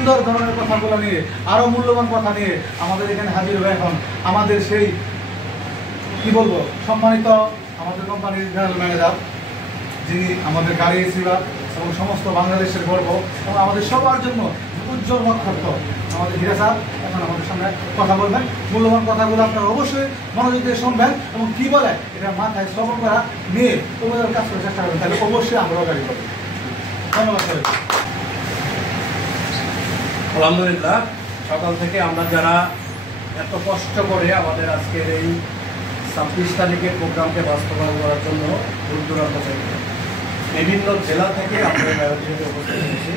সুন্দর ধরনের কথাগুলো নিয়ে, আরও মূল্যবান কথা নিয়ে আমাদের এখানে হাজির হয়ে এখন আমাদের সেই কি বলবো সম্মানিত আমাদের কোম্পানির জেনারেল ম্যানেজার, যিনি আমাদের গাড়ি এসিবার এবং সমস্ত বাংলাদেশের গর্ব এবং আমাদের সবার জন্য উজ্জ্বল নক্ষত্র আমাদের হীরা স্যার এখন আমাদের সামনে কথা বলবেন। মূল্যবান কথাগুলো আপনারা অবশ্যই মনোযোগ দিয়ে শুনবেন এবং কী বলে এটা মাথায় শ্রবণ করা নিয়ে তোমাদের কাজ করার চেষ্টা করবেন, তাহলে অবশ্যই আমরাও গাড়ি করবো। ধন্যবাদ স্যার। আলহামদুলিল্লাহ, সকাল থেকে আমরা যারা এত কষ্ট করে আমাদের আজকের এই 26 তারিখের প্রোগ্রামকে বাস্তবায়ন করার জন্য দূর দূরান্ত থেকে বিভিন্ন জেলা থেকে আমাদের আয়োজনে উপস্থিত হয়েছি,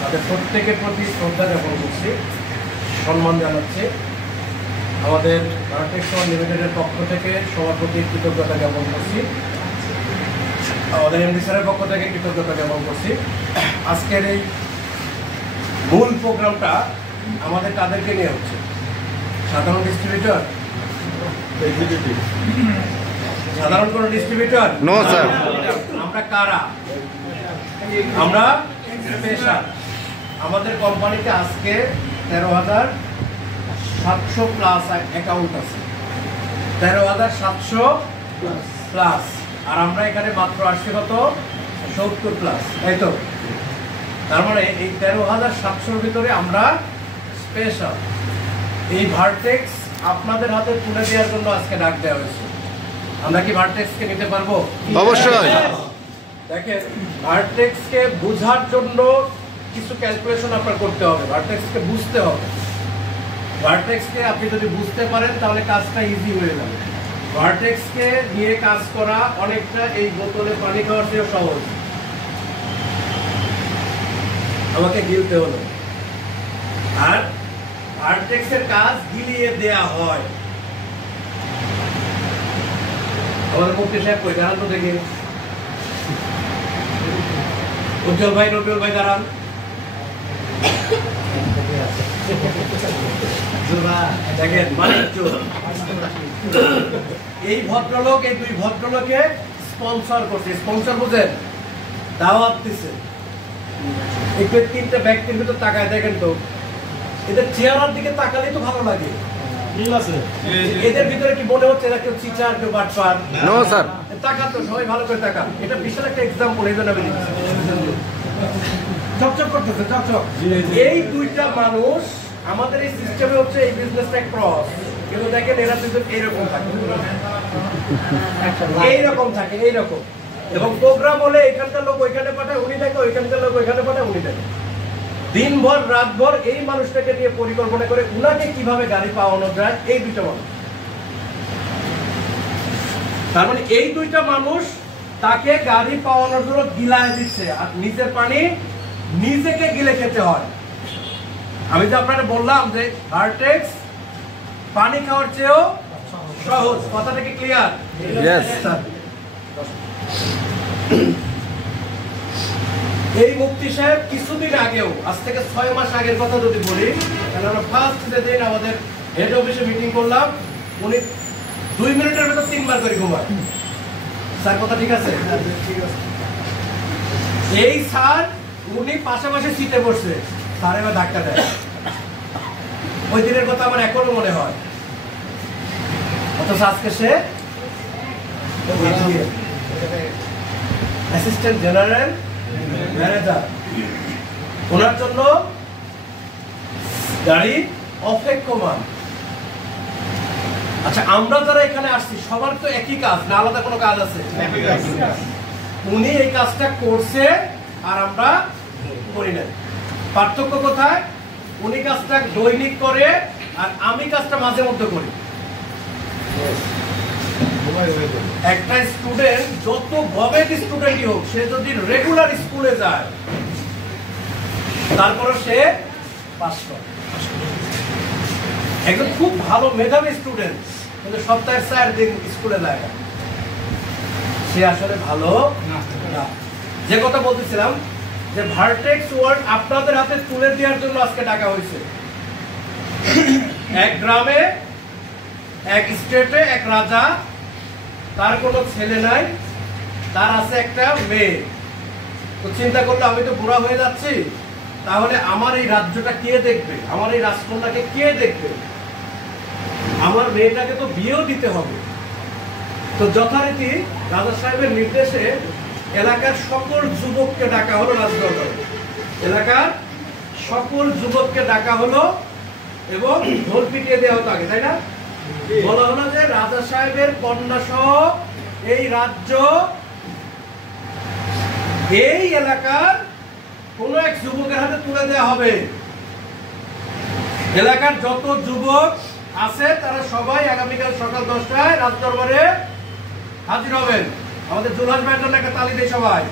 তাদের প্রত্যেকের প্রতি শ্রদ্ধা জ্ঞাপন করছি, সম্মান জানাচ্ছি। আমাদের ভারতেক্স লিমিটেডের পক্ষ থেকে সবার প্রতি কৃতজ্ঞতা জ্ঞাপন করছি, আমাদের এমডি স্যারের পক্ষ থেকে কৃতজ্ঞতা জ্ঞাপন করছি। আজকের এই মূল প্রোগ্রামটা আমাদের তাদেরকে নিয়ে হচ্ছে, সাধারণ ডিস্ট্রিবিউটর, সাধারণ কোন ডিস্ট্রিবিউটর নো স্যার, আমরা কারা? আমরা স্পেশাল। আমাদের কোম্পানিতে আজকে 13,700 প্লাস অ্যাকাউন্ট আছে, 13,700 প্লাস, আর আমরা এখানে মাত্র আসছি কত 70 প্লাস, তাই তো? তার মানে এই 13,700-র ভিতরে আমরা স্পেশাল। এই ভার্টেক্স আপনাদের হাতে তুলে দেওয়ার জন্য আজকে ডাক দেওয়া হয়েছে। আমরা কি ভার্টেক্সকে নিতে পারবো? অবশ্যই। দেখেন, ভার্টেক্সকে বোঝার জন্য কিছু ক্যালকুলেশন আপনার করতে হবে, ভার্টেক্সকে বুঝতে হবে। ভার্টেক্সকে আপনি যদি বুঝতে পারেন তাহলে কাজটা ইজি হয়ে যাবে। ভার্টেক্সকে নিয়ে কাজ করা অনেকটা এই বোতলে পানি খাওয়ার চেয়েও সহজ। আমাকে গিলতে হলো, আর ভার্টেক্সের কাজ গিলিয়ে দেয়া হয়। আমাদের মুক্তি সাহেব কই দাঁড়ান তো দেখি, উজ্জ্বল ভাই, রবিউল ভাই দাঁড়ান। দেখেন এই ভদ্রলোক, এই দুই ভদ্রলোকে স্পন্সর করছে। স্পন্সর বুঝেন, দাওয়াত দিচ্ছে। একটু 3টে ব্যক্তির ভিতর তাকায় দেখেন তো, এদের চেহারার দিকে তাকালেই তো ভালো লাগে। এদের ভিতরে কি মনে হচ্ছে এরা কেউ চিচার, কেউ বাটপার? No sir. তাকান তো, সবাই ভালো করে তাকান। এটা বিশাল একটা এক্সাম্পল, এই জন্য আমি দিচ্ছি। চকচক করতেছে, চকচক। এই দুইটা মানুষ আমাদের এই সিস্টেমে হচ্ছে এই বিজনেসটা ক্রস। কিন্তু দেখেন এরা কিন্তু এইরকম থাকে, এইরকম থাকে, এইরকম। এবং প্রোগ্রাম হলে এখানকার লোক ওইখানে পাঠায় উনি দেখে, ওইখানকার লোক ওইখানে পাঠায় উনি দেখে। দিনভর রাতভর এই মানুষটাকে নিয়ে পরিকল্পনা করে উনাকে কিভাবে গাড়ি পাওয়ানো যায়, এই দুইটা মানুষ। তার মানে এই দুইটা মানুষ তাকে গাড়ি পাওয়ানোর জন্য গিলায় দিচ্ছে, আর নিজের পানি নিজেকে গিলে খেতে হয়। আমি তো আপনারা বললাম যে ভার্টেক্স পানি খাওয়ার চেয়েও সহজ। কথাটা কি ক্লিয়ার? ইয়েস। এই মুক্তি সাহেব কিছুদিন আগেও, আজ থেকে 6 মাস আগের কথা যদি বলি, তাহলে আমরা ফার্স্ট দিন আমাদের হেড অফিসে মিটিং করলাম। উনি 2 মিনিটের ভেতর 3 বার করে ঘুমায়। স্যার কথা ঠিক আছে? এই স্যার উনি পাশাপাশি সিটে বসছে, স্যার এবার ধাক্কা দেয়। ওই দিনের কথা আমার এখনো মনে হয়। অথচ আজকে সে অ্যাসিস্ট্যান্ট জেনারেল ম্যানেজার। ওনার জন্য গাড়ি অপেক্ষমান। আচ্ছা, আমরা যারা এখানে আসছি সবার তো একই কাজ না, আলাদা কোনো কাজ আছে? উনি এই কাজটা করছে আর আমরা করি না। পার্থক্য কোথায়? উনি কাজটা দৈনিক করে আর আমি কাজটা মাঝে মধ্যে করি। একটা স্টুডেন্ট যত গবেট স্টুডেন্টই হোক, সে যদি রেগুলার স্কুলে যায় তারপরে সে পাস করে। একজন খুব ভালো মেধাবী স্টুডেন্ট কিন্তু সপ্তাহের 4 দিন স্কুলে যায় না, সে আসলে ভালো না। যে কথা বলতেছিলাম যে ভার্টেক্স ওয়ার্ল্ড আপনাদের হাতে তুলে দেওয়ার জন্য আজকে ডাকা হয়েছে। এক গ্রামে, এক স্টেটে এক রাজা, তার কোনো ছেলে নাই, তার আছে একটা মেয়ে। তো চিন্তা করলো আমি তো বুড়া হয়ে যাচ্ছি, তাহলে আমার এই রাজ্যটা কে দেখবে, আমার এই রাজকন্যাকে কে দেখবে, আমার মেয়েটাকে তো বিয়েও দিতে হবে। তো যথারীতি রাজা সাহেবের নির্দেশে এলাকার সকল যুবককে ডাকা হলো রাজদরবারে। এলাকার সকল যুবককে ডাকা হলো এবং ঢোল পিটিয়ে দেওয়া হতো আগে, তাই না? বলা হলো যে রাজা সাহেবের কন্যা সহ এই রাজ্য, এই এলাকার কোন এক যুবকের হাতে তুলে দেওয়া হবে। এলাকার যত যুবক আছে তারা সবাই আগামীকাল সকাল 10টায় রাজদরবারে হাজির হবেন। আমাদের জুলহাস ভাইয়ের জন্য একটা তালি দেই সবাই।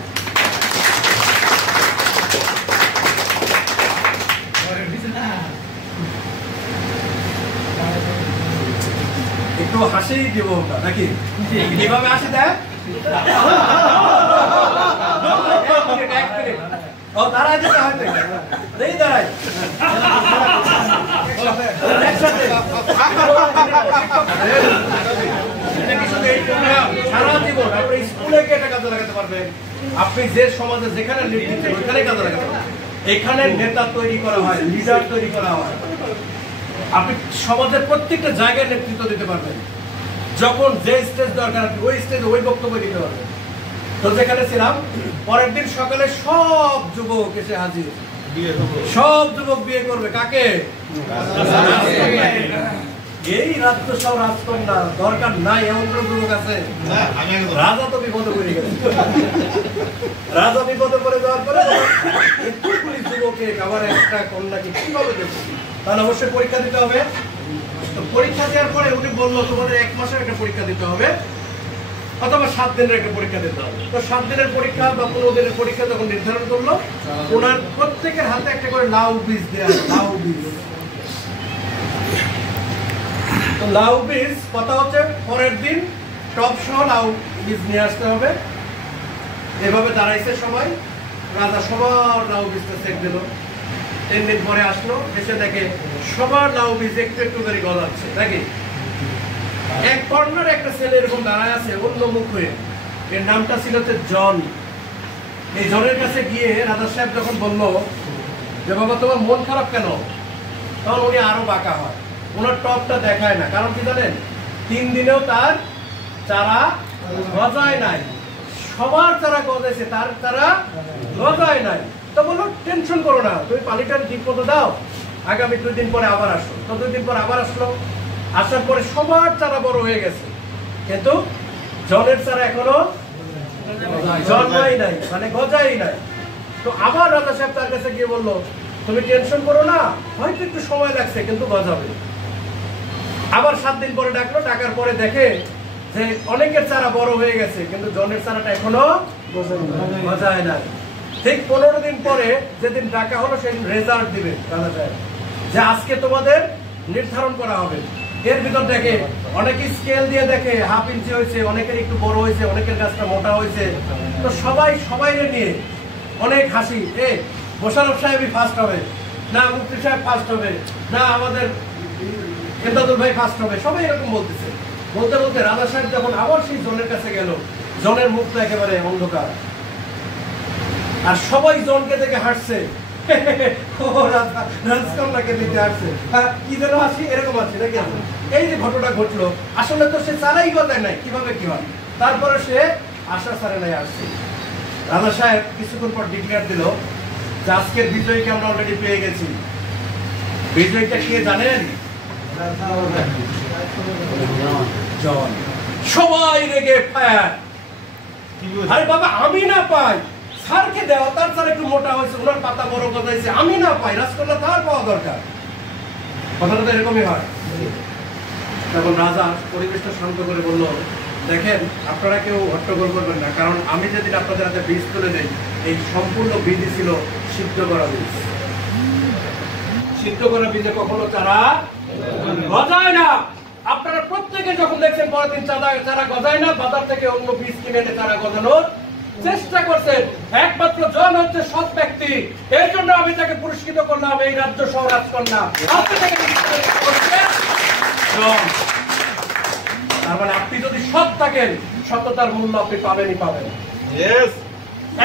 একটু হাসি দিব আমরা নাকি? কিভাবে হাসি দেয়? ও দাঁড়ায় দিতে হয়তো এই দাঁড়ায় সারা জীবন আপনি স্কুলে গিয়ে এটা কাজে লাগাতে পারবেন। আপনি যে সমাজে যেখানে লিড দিচ্ছেন ওইখানে কাজে লাগাতে পারবেন। এখানে নেতা তৈরি করা হয়, লিডার তৈরি করা হয়। আপনি সমাজের প্রত্যেকটা জায়গায় নেতৃত্ব দিতে পারবেন। যখন যে স্টেজ দরকার আপনি ওই স্টেজে ওই বক্তব্য দিতে পারবেন। তো যেখানে ছিলাম পরের দিন সকালে সব যুবক এসে হাজির। সব যুবক বিয়ে করবে কাকে? এই রাজ্য সব রাজকন্যা দরকার নাই এমন কোন যুবক আছে? রাজা তো বিপদে পড়ে গেছে। রাজা বিপদে পড়ে যাওয়ার পরে এতগুলি যুবকে আবার একটা কন্যাকে কিভাবে দেবো? তাহলে অবশ্যই পরীক্ষা দিতে হবে। তো পরীক্ষা দেওয়ার পরে উনি বললো তোমাদের 1 মাসের একটা পরীক্ষা দিতে হবে অথবা 7 দিনের একটা পরীক্ষা দিতে হবে। তো 7 দিনের পরীক্ষা বা 15 দিনের পরীক্ষা যখন নির্ধারণ করলো, ওনার প্রত্যেকের হাতে একটা করে লাউ বীজ দেওয়া, লাউ বীজ। তো লাউ বীজ কথা হচ্ছে পরের দিন টপ সহ লাউ বীজ নিয়ে আসতে হবে। এভাবে দাঁড়াইছে সবাই। রাজা সবার লাউ বীজটা চেক দিল। 3 দিন পরে আসলো, এসে দেখে সবার লাউ বীজ একটু একটু করে গলাচ্ছে নাকি। এক কর্নার একটা ছেলে এরকম দাঁড়ায় আছে অন্য মুখ হয়ে, এর নামটা ছিল হচ্ছে জন। এই জনের কাছে গিয়ে রাজা সাহেব যখন বললো যে বাবা তোমার মন খারাপ কেন, তখন উনি আরো বাঁকা হয়। ওনার টপটা দেখায় না, কারণ কি জানেন? 3 দিনেও তার চারা গজায় নাই। সবার চারা গজাইছে, তার চারা গজায় নাই। তো বললো টেনশন করো না, তুমি পানিটা ঠিক মতো দাও, আগামী 2 দিন পরে আবার আসো। তো 2 দিন পর আবার আসলো। আসার পরে সবার চারা বড় হয়ে গেছে, কিন্তু জলের চারা এখনো জন্মাই নাই, মানে গজাই নাই। তো আবার রাজা সাহেব তার কাছে গিয়ে বললো তুমি টেনশন করো না, হয়তো একটু সময় লাগছে কিন্তু গজাবে। আবার 7 দিন পরে ডাকলো। ডাকার পরে দেখে যে অনেকের চারা বড় হয়ে গেছে, কিন্তু জলের চারাটা এখনো গজায় নাই। ঠিক 15 দিন পরে যেদিন ডাকা হলো সেদিন রেজাল্ট দিবে রাজা সাহেব, যে আজকে তোমাদের নির্ধারণ করা হবে। এর ভিতর দেখে অনেকে স্কেল দিয়ে দেখে 1/2 ইঞ্চি হয়েছে, অনেকের একটু বড় হয়েছে, অনেকের গাছটা মোটা হয়েছে। তো সবাই নিয়ে অনেক হাসি। মোশাররফ সাহেবই ফার্স্ট হবে না, মুফতি সাহেব ফার্স্ট হবে না, আমাদের ইমদাদুল ভাই ফার্স্ট হবে, সবাই এরকম বলতেছে। বলতে বলতে রাজা সাহেব যখন আবার সেই জনের কাছে গেল, জনের মুখটা একেবারে অন্ধকার, আর সবাই জনকে দেখে হাসছে। রাজকন্যাকে দিতে আসছে, কি যেন হাসি, এরকম আছে নাকি? এই যে ঘটনা ঘটলো, আসলে তো সে চারাই গজায় নাই, কিভাবে কি হয়? তারপরে সে আশা ছাড়ে নাই আসছে। রাজা সাহেব কিছুক্ষণ পর ডিক্লেয়ার দিল যে আজকের বিজয়ীকে আমরা অলরেডি পেয়ে গেছি। বিজয়ীটা কে জানেন? জন। সবাই রেগে ফায়ার। আরে বাবা আমি না পাই, স্যারকে দেওয়া, তার স্যার একটু মোটা হয়েছে, ওনার পাতা বড় গজাইছে, আমি না পাই, রাজকন্যা তার পাওয়া দরকার। কথাটা তো এরকমই হয়। তখন রাজা পরিবেশটা শান্ত করে বলল, দেখেন আপনারা কেউ হট্টগোল করবেন না, কারণ আমি যেদিন আপনাদের হাতে বীজ তুলে দেই, এই সম্পূর্ণ বীজই ছিল সিদ্ধ করা বীজ। সিদ্ধ করা বীজে কখনো চারা গজায় না। আপনারা প্রত্যেকে যখন দেখছেন পরের দিন চারা গজায় না, বাজার থেকে অন্য বীজ কিনে এনে চারা গজানোর চেষ্টা করছেন। একমাত্র জন হচ্ছে সৎ ব্যক্তি, এই জন্য আমি তাকে পুরস্কৃত করলাম এই রাজ্য সহ রাজকন্যা। তার মানে আপনি যদি সৎ থাকেন, সততার মূল্য আপনি পাবেনই পাবেন।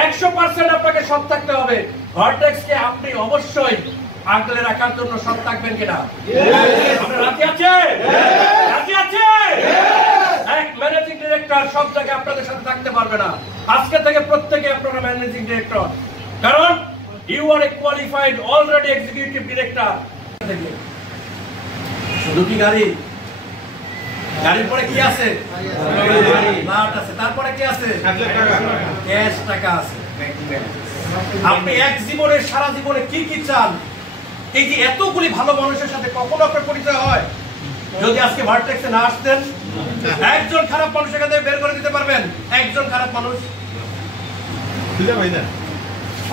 100% আপনাকে সৎ থাকতে হবে। ভার্টেক্সকে আপনি অবশ্যই আগলে রাখার জন্য সৎ থাকবেন কিনা? আপনারা রাজি আছেন? রাজি আছেন? এক ম্যানেজিং ডিরেক্টর সব জায়গায় আপনাদের সাথে থাকতে পারবে না। আজকে থেকে প্রত্যেকে আপনারা ম্যানেজিং ডিরেক্টর, কারণ you are a qualified already executive director. শুধু কি গাড়ি? গাড়ির পরে কি আছে? লাট আছে। তারপরে কি আছে? ক্যাশ টাকা আছে। আপনি এক জীবনে সারা জীবনে কি কি চান? এই যে এতগুলি ভালো মানুষের সাথে কখনো আপনার পরিচয় হয়? যদি আজকে ভার্টেক্সে না আসতেন, একজন খারাপ মানুষের কাছে বের করে দিতে পারবেন? একজন খারাপ মানুষ?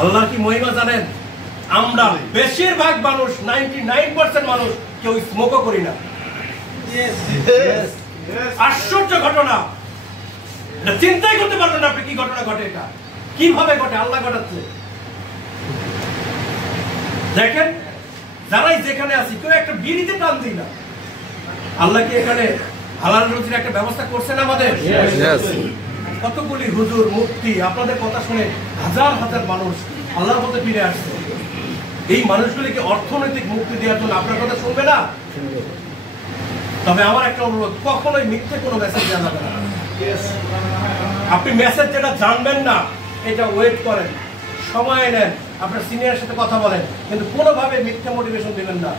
আল্লাহ কি মহিমা জানেন? আমরা বেশিরভাগ মানুষ 99% মানুষ কেউ স্মোকও করি না। আশ্চর্য ঘটনা, চিন্তাই করতে পারবেন না আপনি কি ঘটনা ঘটে। এটা কিভাবে ঘটে? আল্লাহ ঘটাচ্ছে। দেখেন, যারাই যেখানে আছি কেউ একটা বিড়িতে টান দিই না। আল্লাহ কি এখানে হালাল রুজির একটা ব্যবস্থা করছেন আমাদের? কতগুলি হুজুর মুফতি আপনাদের কথা শুনে হাজার হাজার মানুষ আল্লাহর পথে ফিরে আসছে। এই মানুষগুলিকে অর্থনৈতিক মুক্তি দেওয়ার জন্য আপনার কথা শুনবে না? তবে আমার একটা অনুরোধ, কখনোই মিথ্যে কোনো মেসেজ দেওয়া যাবে না। আপনি মেসেজ যেটা জানবেন না এটা ওয়েট করেন, সময় নেন, আপনার সিনিয়রের সাথে কথা বলেন, কিন্তু কোনোভাবে মিথ্যে মোটিভেশন দিবেন না।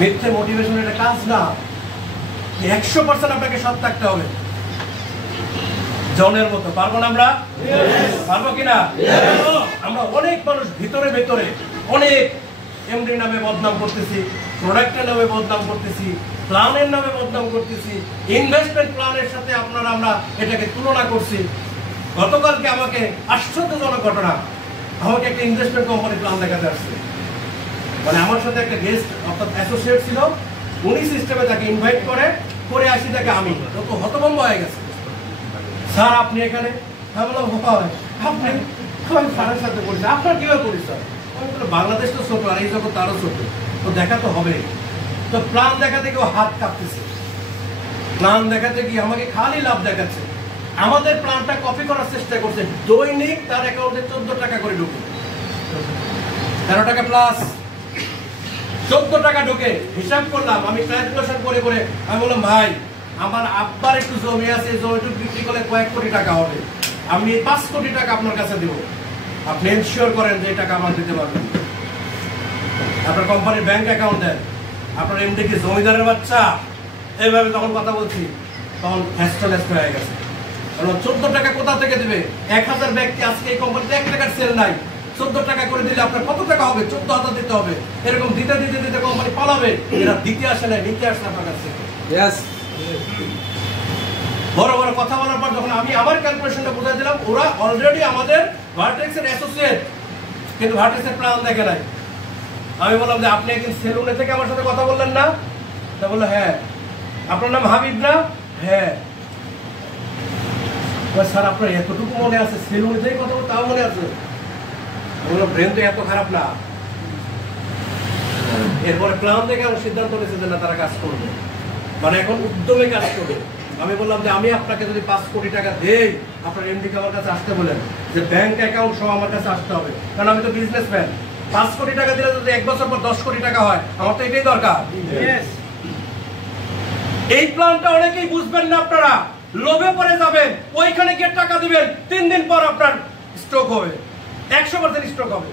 মিথ্যে মোটিভেশন এটা কাজ না। 100% আপনাকে সৎ থাকতে হবে। জনের মতো পারবো না আমরা? পারবো কিনা? আমরা অনেক মানুষ ভিতরে ভেতরে অনেক এমডি নামে বদনাম করতেছি, প্রোডাক্টের নামে বদনাম করতেছি, প্ল্যানের নামে বদনাম করতেছি, ইনভেস্টমেন্ট প্ল্যানের সাথে আমরা এটাকে তুলনা করছি। গতকালকে আমাকে আশ্চর্যজনক ঘটনা, আমাকে একটা ইনভেস্টমেন্ট কোম্পানি প্ল্যান দেখাতে আসছে। মানে আমার সাথে একটা গেস্ট অর্থাৎ অ্যাসোসিয়েট ছিল, উনি সিস্টেমে তাকে ইনভাইট করে আসি তাকে আমি যত হতভম্ব হয়ে গেছে। স্যার আপনি এখানে? আমি বললাম হয় আপনি স্যারের সাথে করেছি, আপনার কিভাবে পরিচয়? আমি বললাম বাংলাদেশ তো ছোট আর এই জগৎ তারও ছোট, তো দেখা তো হবে। তো প্ল্যান দেখাতে গিয়ে হাত কাঁপতেছে, প্ল্যান দেখাতে গিয়ে আমাকে খালি লাভ দেখাচ্ছে। আমাদের প্ল্যানটা কপি করার চেষ্টা করছে, দৈনিক তার অ্যাকাউন্টে 14 টাকা করে ঢুকে, 13 টাকা প্লাস 14 টাকা ঢুকে। হিসাব করলাম, আমি ক্যালকুলেশন করে করে আমি বললাম ভাই আমার আব্বার একটু জমি আছে, জমিটুকু বিক্রি করলে কয়েক কোটি টাকা হবে, আমি 5 কোটি টাকা আপনার কাছে দেবো, আপনি এনশিওর করেন যে এই টাকা আমার দিতে পারবেন। আপনার কোম্পানির ব্যাংক অ্যাকাউন্ট দেন, আপনার এমডি কি জমিদারের বাচ্চা? এইভাবে তখন কথা বলছি, তখন হ্যাস্ট হয়ে গেছে। 14 টাকা কোথা থেকে দেবে? 1000 ব্যক্তি আজকে এই কোম্পানিতে 1 টাকার সেল নাই, 14 টাকা করে দিলে আপনার কত টাকা হবে? 14,000 দিতে হবে। এরকম দিতে দিতে দিতে কোম্পানি পালাবে। এরা দিতে আসে না, নিতে আসে আপনার কাছে। বড় বড় কথা বলার পর যখন আমি আমার ক্যালকুলেশনটা বুঝাই দিলাম, ওরা অলরেডি আমাদের ভার্টেক্সের অ্যাসোসিয়েট, কিন্তু ভার্টেক্সের প্ল্যান দেখে নাই। আমি বললাম যে আপনি একদিন সেলুনে থেকে আমার সাথে কথা বললেন না? তা বললো হ্যাঁ। আপনার নাম হাবিব না? হ্যাঁ। স্যার আপনার এতটুকু মনে আছে, সেলুনে থেকে কথা বলতে তাও মনে আছে? বললো ব্রেন তো এত খারাপ না। এরপরে প্ল্যান দেখে আমার সিদ্ধান্ত নিয়েছে যে না তারা কাজ করবে, মানে এখন উদ্যমে কাজ করবে। আমি বললাম যে আমি আপনাকে যদি 5 কোটি টাকা দেই, আপনার এমডিকে আমার কাছে আসতে বলেন, যে ব্যাংক অ্যাকাউন্ট সহ আমার কাছে আসতে হবে, কারণ আমি তো বিজনেসম্যান। 5 কোটি টাকা দিলে যদি 1 বছর পর 10 কোটি টাকা হয়, আমার তো এটাই দরকার। এই প্ল্যানটা অনেকেই বুঝবেন না, আপনারা লোভে পড়ে যাবেন, ওইখানে গিয়ে টাকা দিবেন, 3 দিন পর আপনার স্ট্রোক হবে, 100% স্ট্রোক হবে।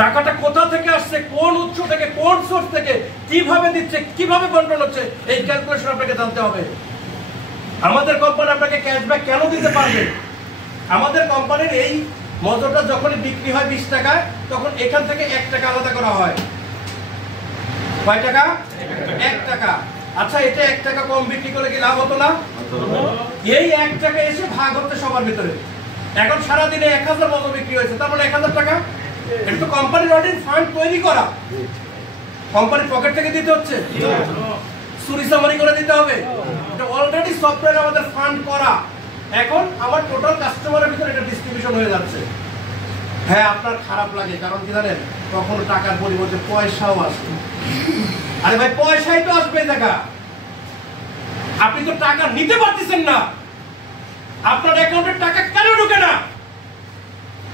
টাকাটা কোথা থেকে আসছে, কোন উৎস থেকে, কোন সোর্স থেকে, কিভাবে দিচ্ছে, কিভাবে বন্টন হচ্ছে, এই ক্যালকুলেশন আপনাকে জানতে হবে। আমাদের কোম্পানি আপনাকে ক্যাশব্যাক কেন দিতে পারবে? আমাদের কোম্পানির এই মজুরটা যখনই বিক্রি হয় 20 টাকায়, তখন এখান থেকে 1 টাকা আলাদা করা হয়। কয় টাকা? 1 টাকা। আচ্ছা, এটা 1 টাকা কম বিক্রি করলে কি লাভ হতো না? এই 1 টাকা এসে ভাগ হচ্ছে সবার ভিতরে। এখন সারাদিনে 1000 মতো বিক্রি হয়েছে, তার মানে 1000 টাকা। এটা তো কোম্পানির অডিট ফান্ড তৈরি করা, কোম্পানির পকেট থেকে দিতে হচ্ছে, চুরি চামারি করে দিতে হবে। এটা অলরেডি সফটওয়্যার আমাদের ফান্ড করা। এখন আমার টোটাল কাস্টমারের ভিতরে এটা ডিস্ট্রিবিউশন হয়ে যাচ্ছে। হ্যাঁ, আপনার খারাপ লাগে, কারণ কি জানেন, তখন টাকার পরিবর্তে পয়সাও আসে। আরে ভাই, পয়সাই তো আসবে টাকা, আপনি তো টাকা নিতে পারতেছেন না। আপনার অ্যাকাউন্টে টাকা কেন ঢুকে না?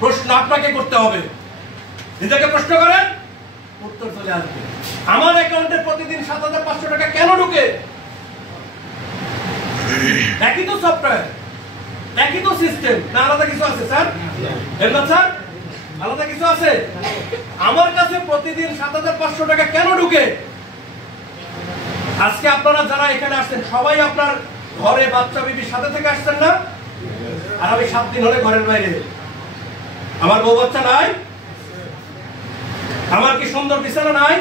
প্রশ্ন আপনাকে করতে হবে। নিজেকে প্রশ্ন করেন, উত্তর চলে আসবে। আমার অ্যাকাউন্টে প্রতিদিন 7,500 টাকা কেন ঢুকে? একই তো সফটওয়্যার, একই তো সিস্টেম, না আলাদা কিছু আছে স্যার? এমন স্যার আলাদা কিছু আছে? আমার কাছে প্রতিদিন 7,500 টাকা কেন ঢুকে? আজকে আপনারা যারা এখানে আসছেন সবাই আপনার ঘরে বাচ্চা বিবির সাথে থেকে আসছেন না? আর আমি 7 দিন হলে ঘরের বাইরে। আমার বউ বাচ্চা নাই? আমার কি সুন্দর বিছানা নাই?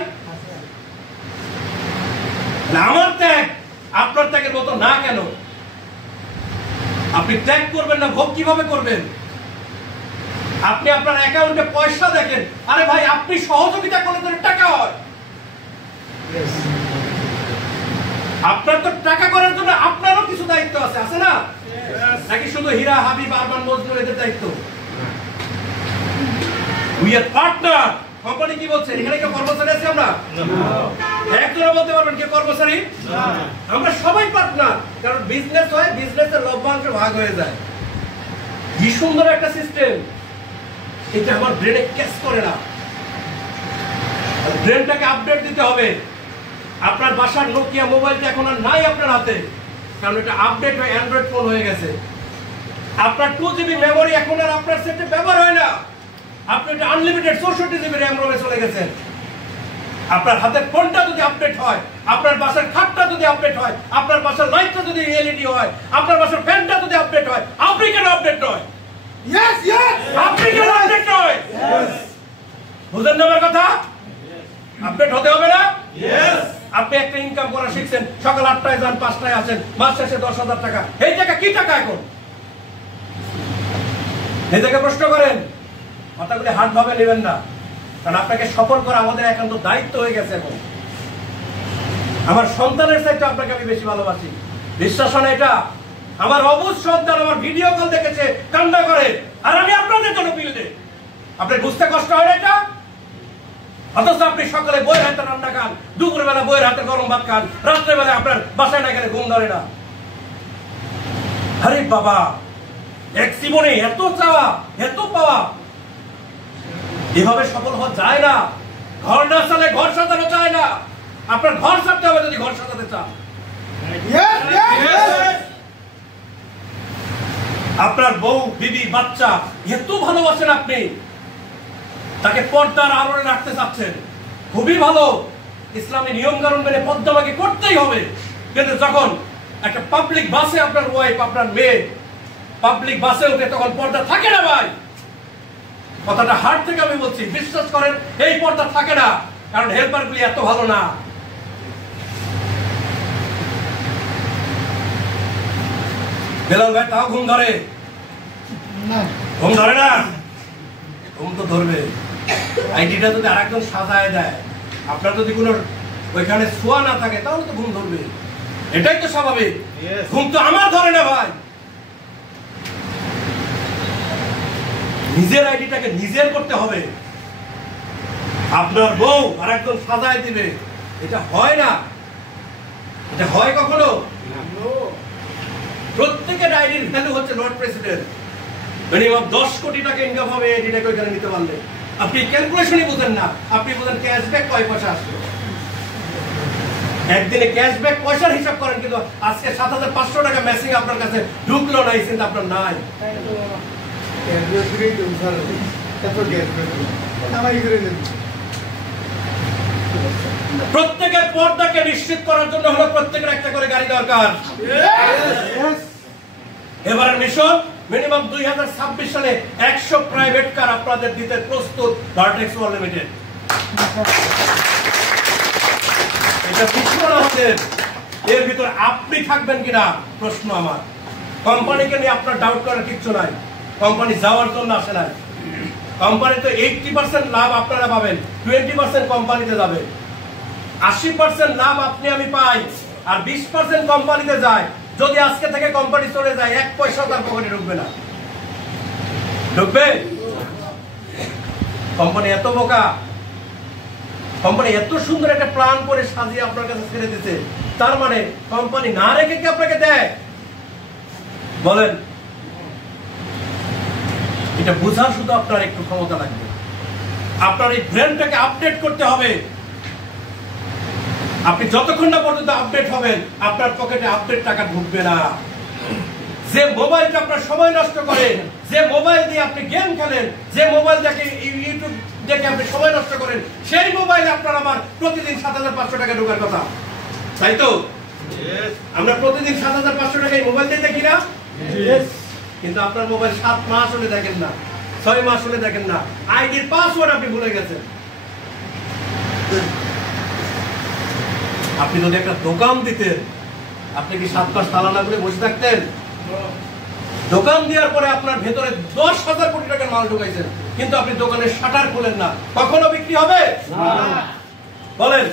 আমার ত্যাগ আপনার ত্যাগের মতো না কেন? আপনি ত্যাগ করবেন না, ভোগ কিভাবে করবেন? আপনি আপনার অ্যাকাউন্টে পয়সা দেখেন, আরে ভাই আপনি সহযোগিতা করলে তো টাকা হয়। আপনার তো টাকা করার জন্য আপনারও কিছু দায়িত্ব আছে, আছে না? নাকি শুধু হীরা, হাবিব, আরমান, মজনুর এদের দায়িত্ব? We are partner. কোম্পানি কি বলছে? এখানে কি কর্মচারী আছে আমরা? একজনও বলতে পারবেন কি কর্মচারী? আমরা সবাই পার্টনার। কারণ বিজনেস হয়, বিজনেসের লভ্যাংশ ভাগ হয়ে যায়। কি সুন্দর একটা সিস্টেম! এটা আমার ব্রেনে ক্যাচ করে না। ব্রেনটাকে আপডেট দিতে হবে। আপনার বাসার নোকিয়া মোবাইলটা এখন আর নাই আপনার হাতে, কারণ এটা আপডেট হয়ে অ্যান্ড্রয়েড ফোন হয়ে গেছে। আপনার 2GB মেমোরি এখন আর আপনার সেটে ব্যবহার হয় না। আপনি এটা আনলিমিটেড 64GB র্যাম রোমে চলে গেছেন। আপনার হাতের ফোনটা যদি আপডেট হয়, আপনার বাসার খাটটা যদি আপডেট হয়, আপনার বাসার লাইটটা যদি এলইডি হয়, আপনার বাসার ফ্যানটা যদি আপডেট হয়, আপনি কেন আপডেট নয়? ইয়েস ইয়েস, আপনি কেন আপডেট নয়? বুঝেন না আমার কথা? আপডেট হতে হবে না? আপনি একটা ইনকাম করা শিখছেন, সকাল 8টায় যান, 5টায় আসেন, মাস শেষে 10,000 টাকা। এই টাকা কি টাকা এখন? এই টাকা প্রশ্ন করেন, কথাগুলি হাত ভাবে নেবেন না, কারণ আপনাকে সফল করা আমাদের একান্ত দায়িত্ব হয়ে গেছে এখন। আমার সন্তানের চাইতে আপনাকে আমি বেশি ভালোবাসি, বিশ্বাস হয় না এটা? আমার অবুঝ সন্তান আমার ভিডিও কল দেখেছে, কান্না করে, আর আমি আপনাদের জন্য বিল দেই। আপনার বুঝতে কষ্ট হয় না এটা? অথচ আপনি সকালে বইয়ের হাতে রান্না খান, দুপুর বেলা বইয়ের হাতে গরম ভাত খান, রাত্রেবেলা আপনার বাসায় না গেলে ঘুম ধরে না। আরে বাবা, এক জীবনে এত চাওয়া, এত পাওয়া, এভাবে সফল হওয়া যায় না। ঘর না চালে ঘর সাজানো যায় না। আপনার ঘর সাজাতে হবে যদি ঘর সাজাতে চান। আপনার বউ, বিবি, বাচ্চা এত ভালোবাসেন আপনি, তাকে পর্দার আড়ালে রাখতে চাচ্ছেন, খুবই ভালো। ইসলামী নিয়ম কানুন মেনে পর্দা আমাকে করতেই হবে। কিন্তু যখন একটা পাবলিক বাসে আপনার ওয়াইফ, আপনার মেয়ে পাবলিক বাসে উঠে, তখন পর্দা থাকে না ভাই। কথাটা হার্ট থেকে আমি বলছি, বিশ্বাস করেন এই পর্দা থাকে না, কারণ হেল্পার গুলি এত ভালো না। বেলাল ভাই তাও ঘুম ধরে? ঘুম ধরে না? ঘুম তো ধরবে। আইডিটা যদি আরেকজন সাজায় দেয়, আপনার যদি কোনো ওইখানে ছোঁয়া না থাকে, তাহলে তো ঘুম ধরবে। এটাই তো স্বাভাবিক। ঘুম তো আমার ধরে না ভাই। নিজের আইডিটাকে নিজের করতে হবে। আপনার বউ আর একজন সাজায় দিবে, এটা হয় না। এটা হয় কখনো? প্রত্যেকের আইডির ভ্যালু হচ্ছে নট প্রেসিডেন্ট। মিনিমাম 10 কোটি টাকা ইনকাম হবে আইডিটাকে ওইখানে নিতে পারলে। আপনি ক্যালকুলেশনই বুঝেন না। আপনি বুঝেন ক্যাশব্যাক কয় পয়সা আসলো। একদিনে ক্যাশব্যাক পয়সার হিসাব করেন, কিন্তু আজকে 7,500 টাকা মেসেজ আপনার কাছে ঢুকলো না, এই চিন্তা আপনার নাই। প্রত্যেকের পর্দাকে নিশ্চিত করার জন্য হলো প্রত্যেকের একটা করে গাড়ি দরকার। এবারের মিশন মিনিমাম 2026 সালে 100 প্রাইভেট কার আপনাদের দিতে প্রস্তুত ভার্টেক্স ওয়ার্ল্ড লিমিটেড। এটা পিছনে আমাদের, এর ভিতর আপনি থাকবেন কিনা প্রশ্ন আমার। কোম্পানিকে নিয়ে আপনার ডাউট করার কিচ্ছু নাই। কোম্পানি যাওয়ার জন্য আসে নাই। কোম্পানিতে 80% লাভ আপনারা পাবেন, 20% কোম্পানিতে যাবে। 80% লাভ আপনি আমি পাই, আর 20% কোম্পানিতে যায়। যদি আজকে থেকে কোম্পানি চলে যায়, 1 পয়সা তার পকেটে ঢুকবে না। ঢুকবে? কোম্পানি এত বোকা, কোম্পানি এত সুন্দর একটা প্ল্যান করে সাজিয়ে আপনার কাছে ছেড়ে দিতে, তার মানে কোম্পানি না রেখে কি আপনাকে দেয়? বলেন। এটা বোঝার শুধু আপনার একটু ক্ষমতা লাগবে। আপনার এই ব্রেনটাকে আপডেট করতে হবে। আপনি যতক্ষণ না পর্যন্ত আপডেট হবেন, আপনার পকেটে আপডেট টাকা ঢুকবে না। যে মোবাইলটা আপনার সময় নষ্ট করে, যে মোবাইল দিয়ে আপনি গেম খেলেন, যে মোবাইল দেখে ইউটিউব দেখে আপনি সময় নষ্ট করেন, সেই মোবাইলে আপনার আমার প্রতিদিন 7,500 টাকা ঢোকার কথা, তাই তো? আমরা প্রতিদিন 7,500 টাকা এই মোবাইল দিয়ে দেখি না? কিন্তু আপনার মোবাইল 7 মাস হলে দেখেন না, 6 মাস হলে দেখেন না, আইডির পাসওয়ার্ড আপনি ভুলে গেছেন। আপনি যদি একটা দোকান দিতেন, আপনি কি 7 মাস তালা না করে বসে থাকতেন? দোকান দেওয়ার পরে আপনার ভেতরে 10,000 কোটি টাকার মাল ঢুকাইছেন, কিন্তু আপনি দোকানের শাটার খুলেন না, কখনো বিক্রি হবে? বলেন।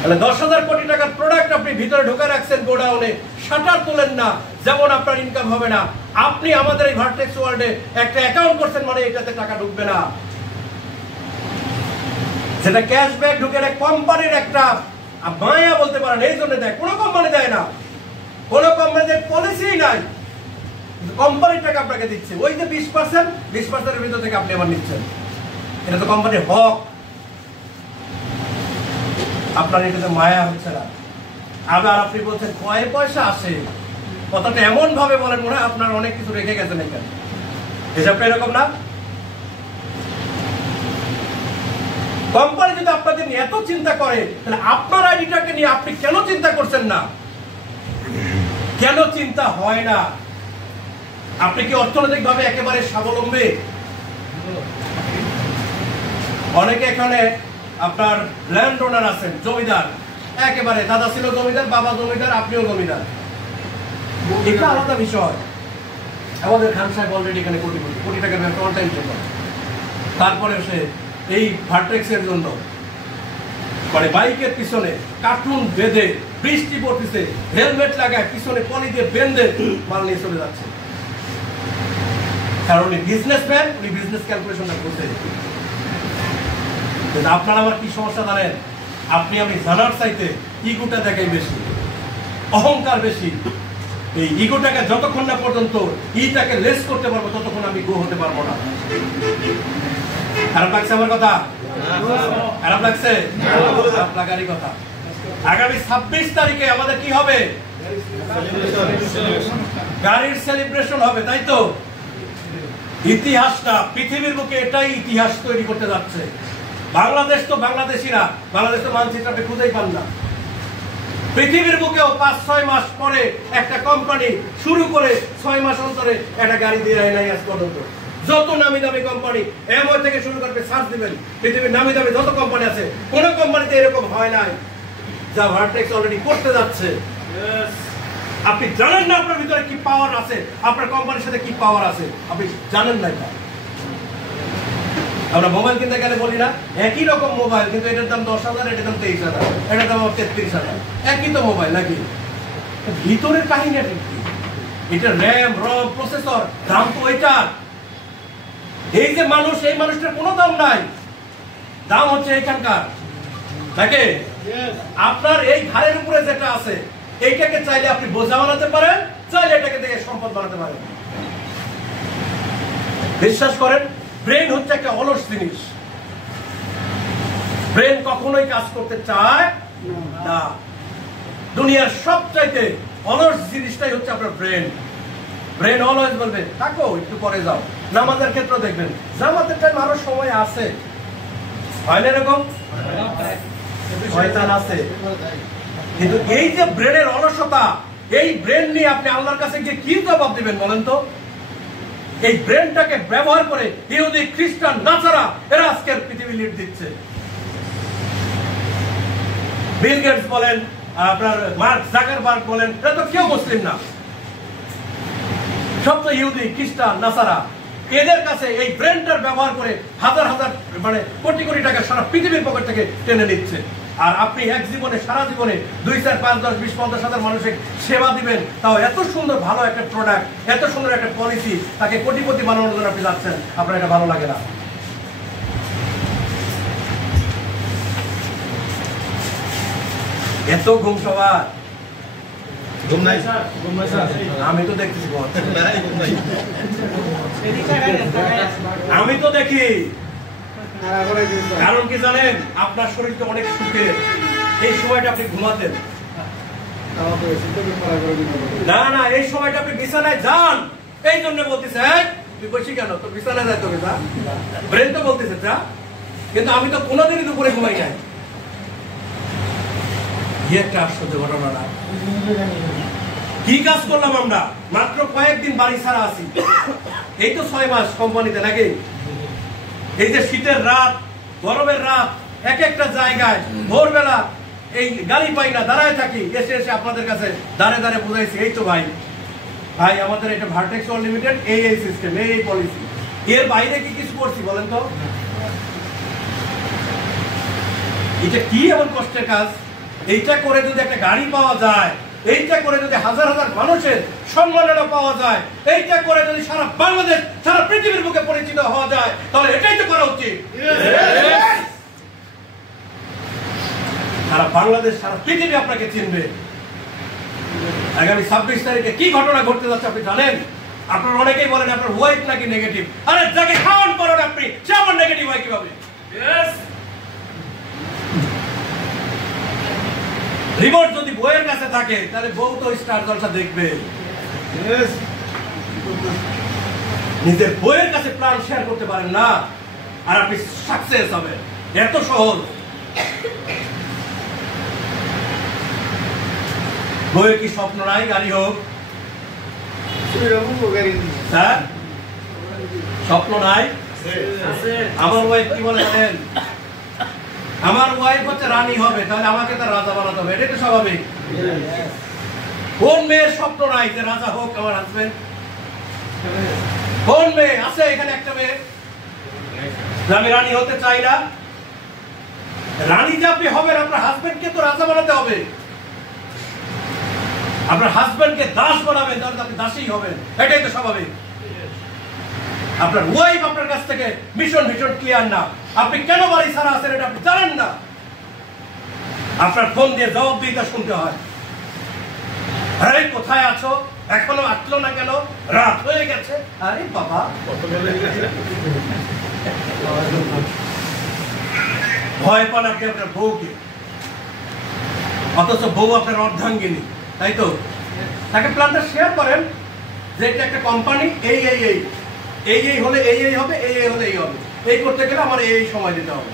তাহলে 10,000 কোটি টাকার প্রোডাক্ট আপনি ভিতরে ঢুকে রাখছেন গোডাউনে, শাটার তোলেন না, যেমন আপনার ইনকাম হবে না। আপনি আমাদের এই ভার্টেক্স ওয়ার্ল্ডে একটা অ্যাকাউন্ট করছেন, মানে এটাতে টাকা ঢুকবে না। সেটা ক্যাশব্যাক ঢুকে না, কোম্পানির একটা মায়া বলতে পারেন, এই জন্য দেয়। কোনো কোম্পানি দেয় না, কোনো কোম্পানিদের পলিসি নাই, কোম্পানির টাকা আপনাকে দিচ্ছে। ওই যে 20% এর ভিতর থেকে আপনি আবার নিচ্ছেন, এটা তো কোম্পানির হক। আপনার এটাতে মায়া হচ্ছে না। আবার আপনি বলছেন কয় পয়সা আসে, কথাটা এমন ভাবে বলেন মনে হয় আপনার অনেক কিছু রেখে গেছেন এখানে। হিসাবটা এরকম না। কোম্পানি যদি আপনাদের নিয়ে এত চিন্তা করে, তাহলে আপনার আইডিটাকে নিয়ে আপনি কেন চিন্তা করছেন না? কেন চিন্তা হয় না? আপনি কি অর্থনৈতিক ভাবে একেবারে স্বাবলম্বী? অনেকে এখানে আপনার ল্যান্ড ওনার আছেন, জমিদার, একেবারে দাদা ছিল জমিদার, বাবা জমিদার, আপনিও জমিদার, এটা আলাদা বিষয়। আমাদের খান সাহেব অলরেডি এখানে কোটি কোটি কোটি টাকার ব্যবসা অল টাইম চলে। তারপরে সে এই ভার্টেক্সের জন্য মানে বাইকের পিছনে কার্টুন বেঁধে, বৃষ্টি পড়তেছে, হেলমেট লাগায়, পিছনে পলি দিয়ে বেঁধে মাল নিয়ে চলে যাচ্ছে। কারণ উনি বিজনেসম্যান, উনি বিজনেস ক্যালকুলেশনটা করতে। আপনার আমার কি সমস্যা জানেন? আপনি আমি জানার চাইতে ইগোটা দেখাই বেশি, অহংকার বেশি। এই ইগোটাকে যতক্ষণ না পর্যন্ত ইটাকে লেস করতে পারবো, ততক্ষণ আমি গো হতে পারবো না। খারাপ লাগছে আমার কথা? খারাপ লাগছে? খারাপ লাগারই কথা। আগামী 26 তারিখে আমাদের কি হবে? গাড়ির সেলিব্রেশন হবে, তাই তো? ইতিহাসটা পৃথিবীর বুকে এটাই ইতিহাস তৈরি করতে যাচ্ছে। বাংলাদেশ তো বাংলাদেশিরা, বাংলাদেশ তো মানচিত্রটা খুঁজেই পান না। পৃথিবীর বুকেও 5-6 মাস পরে একটা কোম্পানি শুরু করে 6 মাস অন্তরে একটা গাড়ি দিয়ে নাই আজ পর্যন্ত। যত নামি দামি কোম্পানি এমআই থেকে শুরু করবে, সার্চ দিবেন, পৃথিবীর নামি দামি যত কোম্পানি আছে, কোন কোম্পানিতে এরকম হয় নাই যা ভার্টেক্স অলরেডি করতে যাচ্ছে। আপনি জানেন না আপনার ভিতরে কি পাওয়ার আছে, আপনার কোম্পানির সাথে কি পাওয়ার আছে, আপনি জানেন না। এটা আমরা মোবাইল কিনতে গেলে বলি না, একই রকম মোবাইল, কিন্তু এটার দাম 10,000, এটার দাম 23,000, এটার দাম 33,000। একই তো মোবাইল নাকি? ভিতরের কাহিনীটা কি? এটা র্যাম, রম, প্রসেসর, দাম তো এটা। এই যে মানুষ, এই মানুষটার কোনো দাম নাই, দাম হচ্ছে এইখানকার। নাকি আপনার এই ঘাড়ের উপরে যেটা আছে, এইটাকে চাইলে আপনি বোঝা বানাতে পারেন, চাইলে এটাকে দেখে সম্পদ বানাতে পারেন। বিশ্বাস করেন, ব্রেন হচ্ছে একটা অলস জিনিস। ব্রেন কখনোই কাজ করতে চায় না। দুনিয়ার সবচাইতে অলস জিনিসটাই হচ্ছে আপনার ব্রেন। ব্রেন অলওয়েজ বলবে থাকো, একটু পরে যাও। নামাজের ক্ষেত্রে দেখবেন, জামাতের টাইম আরো সময় আছে, হয় না এরকম? শয়তান আছে। কিন্তু এই যে ব্রেনের অলসতা, এই ব্রেন নিয়ে আপনি আল্লাহর কাছে গিয়ে কি জবাব দিবেন বলেন তো? এই ব্রেনটাকে ব্যবহার করে ইহুদি, খ্রিস্টান, নাসারা এরা আজকের পৃথিবী লিড দিচ্ছে। বিল গেটস বলেন, আপনার মার্ক জাকারবার্গ বলেন, এরা তো কেউ মুসলিম না, সব তো ইহুদি, খ্রিস্টান, নাসারা। এদের কাছে এই ব্রেনটার ব্যবহার করে হাজার হাজার মানে কোটি কোটি টাকা সারা পৃথিবীর পকেট থেকে টেনে নিচ্ছে। আর আপনি এক জীবনে, সারা জীবনে 2, 4, 5, 10, 20, 50 হাজার মানুষের সেবা দিবেন, তাও এত সুন্দর ভালো একটা প্রোডাক্ট, এত সুন্দর একটা পলিসি, তাকে কোটিপতি বানানোর জন্য আপনি যাচ্ছেন, আপনার এটা ভালো লাগে না? এত ঘুম সবার, আমি তো দেখতেছি আমি তো দেখি। কারণ কি জানেন, আপনার শরীর তো অনেক সুখের, এই সময়টা আপনি ঘুমাতেন না, না এই সময়টা আপনি বিছানায় যান, এই জন্য বলতেছে তুই বসি কেন, তোর বিছানায় যায় তোকে যা, ব্রেন তো বলতেছে যা। কিন্তু আমি তো কোনোদিনই দুপুরে ঘুমাই নাই। কি একটা আশ্চর্য ঘটনা না? কি কাজ করলাম আমরা, মাত্র কয়েকদিন বাড়ি ছাড়া আছি, এই তো 6 মাস কোম্পানিতে নাকি। এই যে শীতের রাত, গরমের রাত, এক একটা জায়গায় ভোরবেলা এই গাড়ি পাই না, দাঁড়ায় থাকি, এসে এসে আপনাদের কাছে দাঁড়ে দাঁড়ে বুঝাইছি এই তো ভাই ভাই আমাদের এটা ভার্টেক্স লিমিটেড এই সিস্টেম, এই পলিসি, এর বাইরে কি কিছু করছি বলেন তো? এটা কি এমন কষ্টের কাজ? এইটা করে যদি একটা গাড়ি পাওয়া যায়, এইটা করে যদি হাজার হাজার মানুষের সম্মাননা পাওয়া যায়, এইটা করে যদি সারা বাংলাদেশ সারা পৃথিবীর বুকে পরিচিত হওয়া যায়, তাহলে এটাই তো করা উচিত। সারা বাংলাদেশ সারা পৃথিবী আপনাকে চিনবে। আগামী 26 তারিখে কি ঘটনা ঘটতে যাচ্ছে আপনি জানেন? আপনারা অনেকেই বলেন আপনার ওয়াইফ নাকি নেগেটিভ। আরে যাকে খাওয়ান করেন আপনি, সে আবার নেগেটিভ হয় কিভাবে? রিমোট যদি বউয়ের কাছে থাকে, তাহলে বউ তো স্টার জলসা দেখবে। নিজের বউয়ের কাছে প্ল্যান শেয়ার করতে পারেন না, আর আপনি সাকসেস হবেন, এত সহজ। বউয়ের কি স্বপ্ন নাই গাড়ি হোক? হ্যাঁ, স্বপ্ন নাই? আমার ওয়াইফ কি বলে জানেন? আমার ওয়াইফ হচ্ছে রানী হবে, তাহলে আমাকে তার রাজা বানাতে হবে, এটাই তো স্বাভাবিক। কোন মেয়ের স্বপ্ন নাই যে রাজা হোক আমার হাজবেন্ড? কোন মেয়ে আছে এখানে একটা মেয়ে আমি রানী হতে চাই না? রানী যে আপনি হবেন, আপনার হাজবেন্ডকে তো রাজা বানাতে হবে। আপনার হাজবেন্ডকে দাস বানাবেন, তাহলে আপনি দাসী হবেন, এটাই তো স্বাভাবিক। আপনার ওয়াইফ আপনার কাছ থেকে ভীষণ ভীষণ ক্লিয়ার না, আপনি কেন বাড়ি ছাড়া আছেন এটা আপনি জানেন না। আপনার ফোন দিয়ে জবাবদিহিতা শুনতে হয়, আরে কোথায় আছো, এখনো আসলো না কেন, রাত হয়ে গেছে। আরে বাবা, ভয় পান আপনি আপনার বউকে, অথচ বউ আপনার অর্ধাঙ্গিনী, তাই তো? তাকে প্ল্যানটা শেয়ার করেন যে এটা একটা কোম্পানি, এই এই এই এই এই হলে এই এই হবে, এই এই হলে এই হবে, এই করতে গেলে আমার এই সময় দিতে হবে।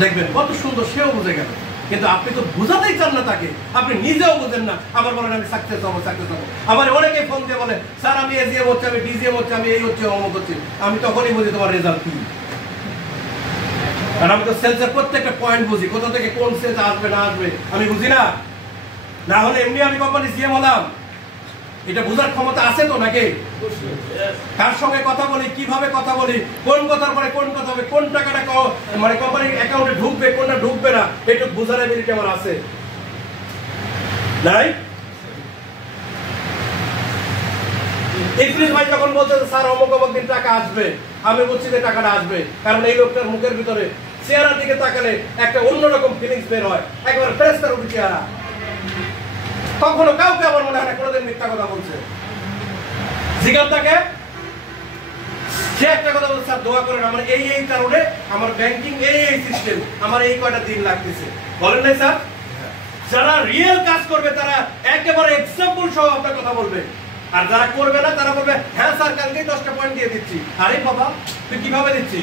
দেখবেন কত সুন্দর, সেও বুঝে গেল। কিন্তু আপনি তো বুঝাতেই চান না তাকে, আপনি নিজেও বুঝেন না, আবার বলেন আমি সাকসেস হবো সাকসেস হবো। আমার অনেকে ফোন দিয়ে বলে স্যার আমি এজিএম হচ্ছে, আমি ডিজিএম হচ্ছে, আমি এই হচ্ছে অমুক হচ্ছে। আমি তখনই বুঝি তোমার রেজাল্ট কি, কারণ আমি তো সেলসের প্রত্যেকটা পয়েন্ট বুঝি, কোথা থেকে কোন সেলস আসবে না আসবে আমি বুঝি না। না হলে এমনি আমি কোম্পানি সিএম হলাম, এটা বোঝার ক্ষমতা আছে তো নাকি? কার সঙ্গে কথা বলি, কিভাবে কথা বলি, কোন কথার পরে কোন কথা হবে, কোন টাকাটা মানে কোম্পানির অ্যাকাউন্টে ঢুকবে, কোনটা ঢুকবে না, এটা বোঝার এবিলিটি আমার আছে নাই? ইফরিজ ভাই যখন বলছে স্যার অমুক অমুক দিন টাকা আসবে, আমি বলছি যে টাকাটা আসবে, কারণ এই লোকটার মুখের ভিতরে চেহারার দিকে তাকালে একটা অন্যরকম ফিলিংস বের হয়, একবার ফেরেশতার উপর চেহারা। কখনো কাউকে আমার মনে হয় না কোনোদিন মিথ্যা কথা বলছে। জিজ্ঞাসাকে সে একটা কথা বলছে, স্যার দোয়া করেন আমার এই এই কারণে আমার ব্যাংকিং এই এই সিস্টেম আমার এই কয়টা দিন লাগতেছে, বলেন নাই স্যার? যারা রিয়েল কাজ করবে তারা একেবারে এক্সাম্পল সহ আপনার কথা বলবে, আর যারা করবে না তারা বলবে হ্যাঁ স্যার কালকেই 10টা পয়েন্ট দিয়ে দিচ্ছি। আরে বাবা তুই কিভাবে দিচ্ছি?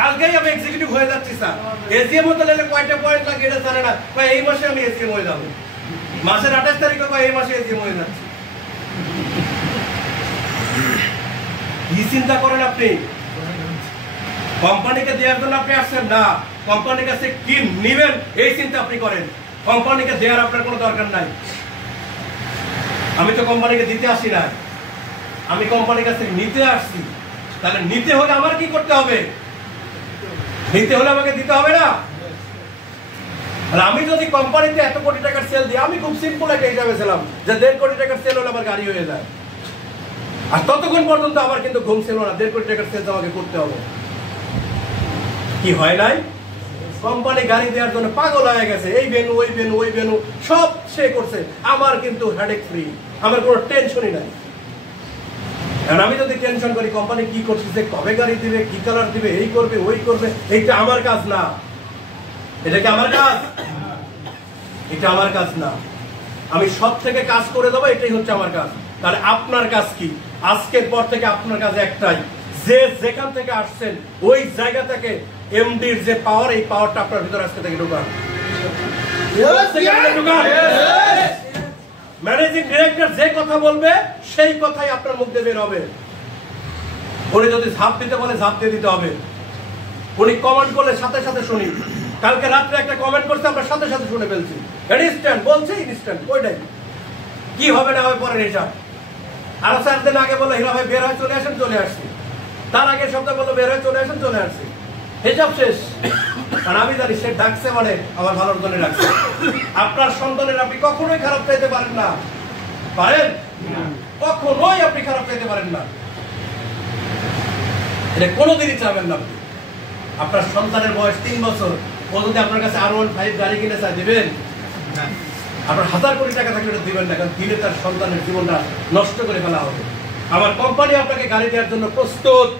কালকেই আমি এক্সিকিউটিভ হয়ে যাচ্ছি স্যার, এসিএম হতে গেলে কয়টা পয়েন্ট লাগে এটা জানে না, এই মাসে আমি এসিএম হয়ে যাবো, মাসের 28 তারিখে এই মাসে এসিএম হয়ে যাচ্ছে। কি চিন্তা করেন আপনি? কোম্পানিকে দেওয়ার জন্য আপনি আসছেন না, কোম্পানির কাছে কি নিবেন এই চিন্তা আপনি করেন। কোম্পানিকে দেওয়ার আপনার কোনো দরকার নাই। আমি তো কোম্পানিকে দিতে আসি না, আমি কোম্পানির কাছে নিতে আসছি। তাহলে নিতে হলে আমার কি করতে হবে? নিতে হলে আমাকে দিতে হবে না? আমি যদি কোম্পানিতে এত কোটি টাকার সেল দিই, আমি খুব সিম্পল একটা হিসাবে ছিলাম যে 1.5 কোটি টাকার সেল হলে আমার গাড়ি হয়ে যায়, আর ততক্ষণ পর্যন্ত আমার কিন্তু ঘুম ছিল না, 1.5 কোটি টাকার সেল আমাকে করতে হবে। কি হয় নাই? কোম্পানি গাড়ি দেওয়ার জন্য পাগল হয়ে গেছে, এই ভেনু ওই ভেনু ওই ভেনু সব সে করছে। আমার কিন্তু হেডেক ফ্রি, আমার কোনো টেনশনই নাই। কারণ আমি যদি টেনশন করি কোম্পানি কি করছে, কবে গাড়ি দিবে, কি কালার দিবে, এই করবে ওই করবে, এইটা আমার কাজ না। এটা কি আমার কাজ? এটা আমার কাজ না। আমি সব থেকে কাজ করে দেবো, এটাই হচ্ছে আমার কাজ। তাহলে আপনার কাজ কি? আজকের পর থেকে আপনার কাজ একটাই, যে যেখান থেকে আসছেন ওই জায়গা থেকে এমডির যে পাওয়ার, এই পাওয়ারটা আপনার ভিতরে আজকে থেকে ঢোকান। ম্যানেজিং ডিরেক্টর যে কথা বলবে সেই কথাই আপনার মুখ দিয়ে বের হবে। উনি যদি ঝাঁপ দিতে বলে ঝাঁপ দিয়ে দিতে হবে। উনি কমেন্ট করলে সাথে সাথে শুনি। কালকে রাত্রে একটা কমেন্ট করতে আমরা সাথে সাথে শুনে ফেলছি, ইনস্ট্যান্ট বলছে, ইনস্ট্যান্ট ওইটাই। কি হবে না হবে পরে হিসাব। আরো 4 দিন আগে বলে হীরা ভাই বের হয়ে চলে আসেন, চলে আসছি। তার আগে সপ্তাহে বললো বের হয়ে চলে আসেন, চলে আসছি। হিসাব শেষ। কারণ আমি জানি সে ডাকছে মানে আমার ভালোর জন্য ডাকছে। আপনার সন্তানের আপনি কখনোই খারাপ চাইতে পারেন না, পারেন? কখনোই আপনি খারাপ চাইতে পারেন না, এটা কোনোদিনই চাবেন না। আপনার সন্তানের বয়স 3 বছর, ও যদি আপনার কাছে R15 গাড়ি কিনে চাই দিবেন? আপনার 1000 কোটি টাকা থাকলে এটা দিবেন না, কারণ দিলে তার সন্তানের জীবনটা নষ্ট করে ফেলা হবে। আমার কোম্পানি আপনাকে গাড়ি দেওয়ার জন্য প্রস্তুত।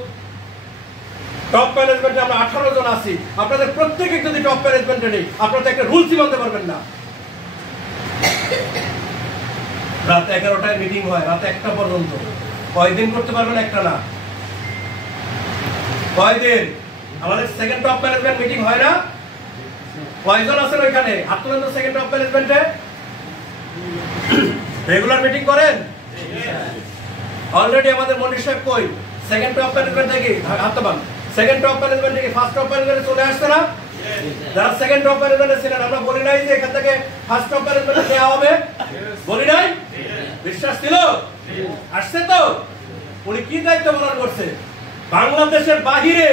টপ ম্যানেজমেন্টে আমরা 18 জন আছি। আপনাদের প্রত্যেকে যদি টপ ম্যানেজমেন্টে নেই, আপনারা একটা রুলসই মানতে পারবেন না। রাত 11টায় মিটিং হয়, রাত 1টা পর্যন্ত। কয়দিন করতে পারবেন? একটা না, কয়দিন? আমাদের সেকেন্ড টপ ম্যানেজমেন্ট মিটিং হয় না? কয়জন আছেন ওইখানে? হাত তুলেন তো। সেকেন্ড টপ ম্যানেজমেন্টে রেগুলার মিটিং করেন? অলরেডি আমাদের মনির সাহেব কই? সেকেন্ড টপ ম্যানেজমেন্ট থেকে হাত পান। সেকেন্ড টপ ম্যানেজমেন্ট থেকে ফার্স্ট টপ ম্যানেজমেন্টে চলে আসছে না? যারা সেকেন্ড টপ ম্যানেজমেন্টে ছিলেন, আমরা বলি নাই যে এখান থেকে ফার্স্ট টপ ম্যানেজমেন্টে দেওয়া হবে? বলি নাই? বিশ্বাস ছিল? আসছে তো? উনি কি দায়িত্ব পালন করছে? বাংলাদেশের বাহিরে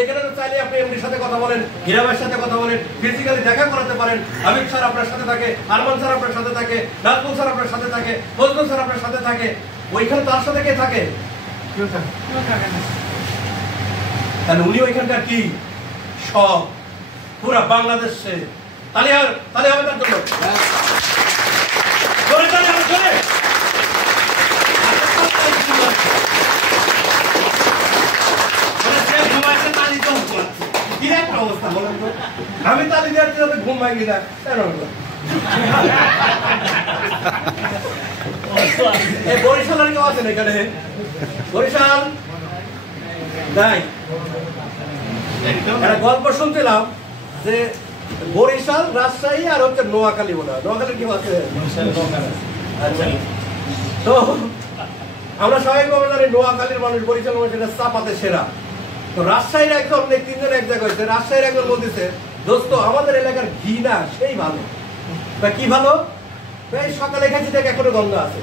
এখানে তো চাইলে আপনি এমডির সাথে কথা বলেন, হীরা ভাইয়ের সাথে কথা বলেন, ফিজিক্যালি দেখা করাতে পারেন। আমির স্যার আপনার সাথে থাকে, আরমান স্যার আপনার সাথে থাকে, নাজমুল স্যার আপনার সাথে থাকে, ফজলুল স্যার আপনার সাথে থাকে। ওইখানে তার সাথে কে থাকে? তাহলে উনি ওইখানকার কি সব পুরা বাংলাদেশে। তাহলে হবে তার জন্য আমি তালি দেওয়ার ঘুম ভাঙি না। বরিশালের কেউ আছেন এখানে? বরিশাল নাই? একটা গল্প শুনছিলাম যে বরিশাল, রাজশাহী আর হচ্ছে নোয়াখালী, বলে নোয়াখালীর কেউ আছে? আচ্ছা, তো আমরা সবাই জানি নোয়াখালীর মানুষ, বরিশাল মানুষ এটা চাপাতে সেরা। তো রাজশাহীর একজন, 3 জন এক জায়গায় হয়েছে। রাজশাহীর একজন বলতেছে, দোস্ত আমাদের এলাকার ঘি না সেই ভালো। কি ভালো? এই সকালে খাইছি দেখ এখনো গন্ধ আছে।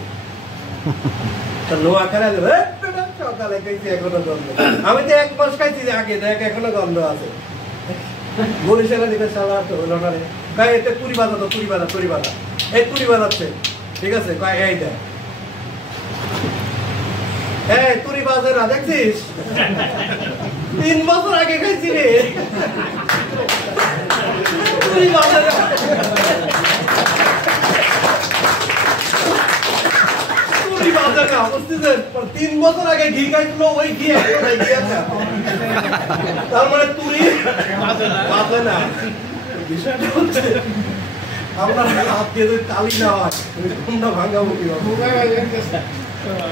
সকালে খাইছি এখনো গন্ধ, আমি তো 1 মাস খাইছি আগে, দেখ এখনো গন্ধ আছে। বরিশালের দিকে সালা তো হলো না রে, কয় এতে পুরি বাজা তো, পুরি বাজা, পুরি বাজা, এই পুরি বাজাচ্ছে, ঠিক আছে, কয় এই দেখ, এই তুরি বাজে না দেখছিস? 3 বছর আগে খাইছি রে, তুরি বাজে না। তুরি বাজে না, বুঝতেছেন? 3 বছর আগে ঘি খাইছিল, ওই ঘি এখন ঘি আছে। তার মানে তুরি বাজে না। বিষয়টা হচ্ছে আমরা হাত দিয়ে যদি তালি না হয়, তোমরা ভাঙাবো কি?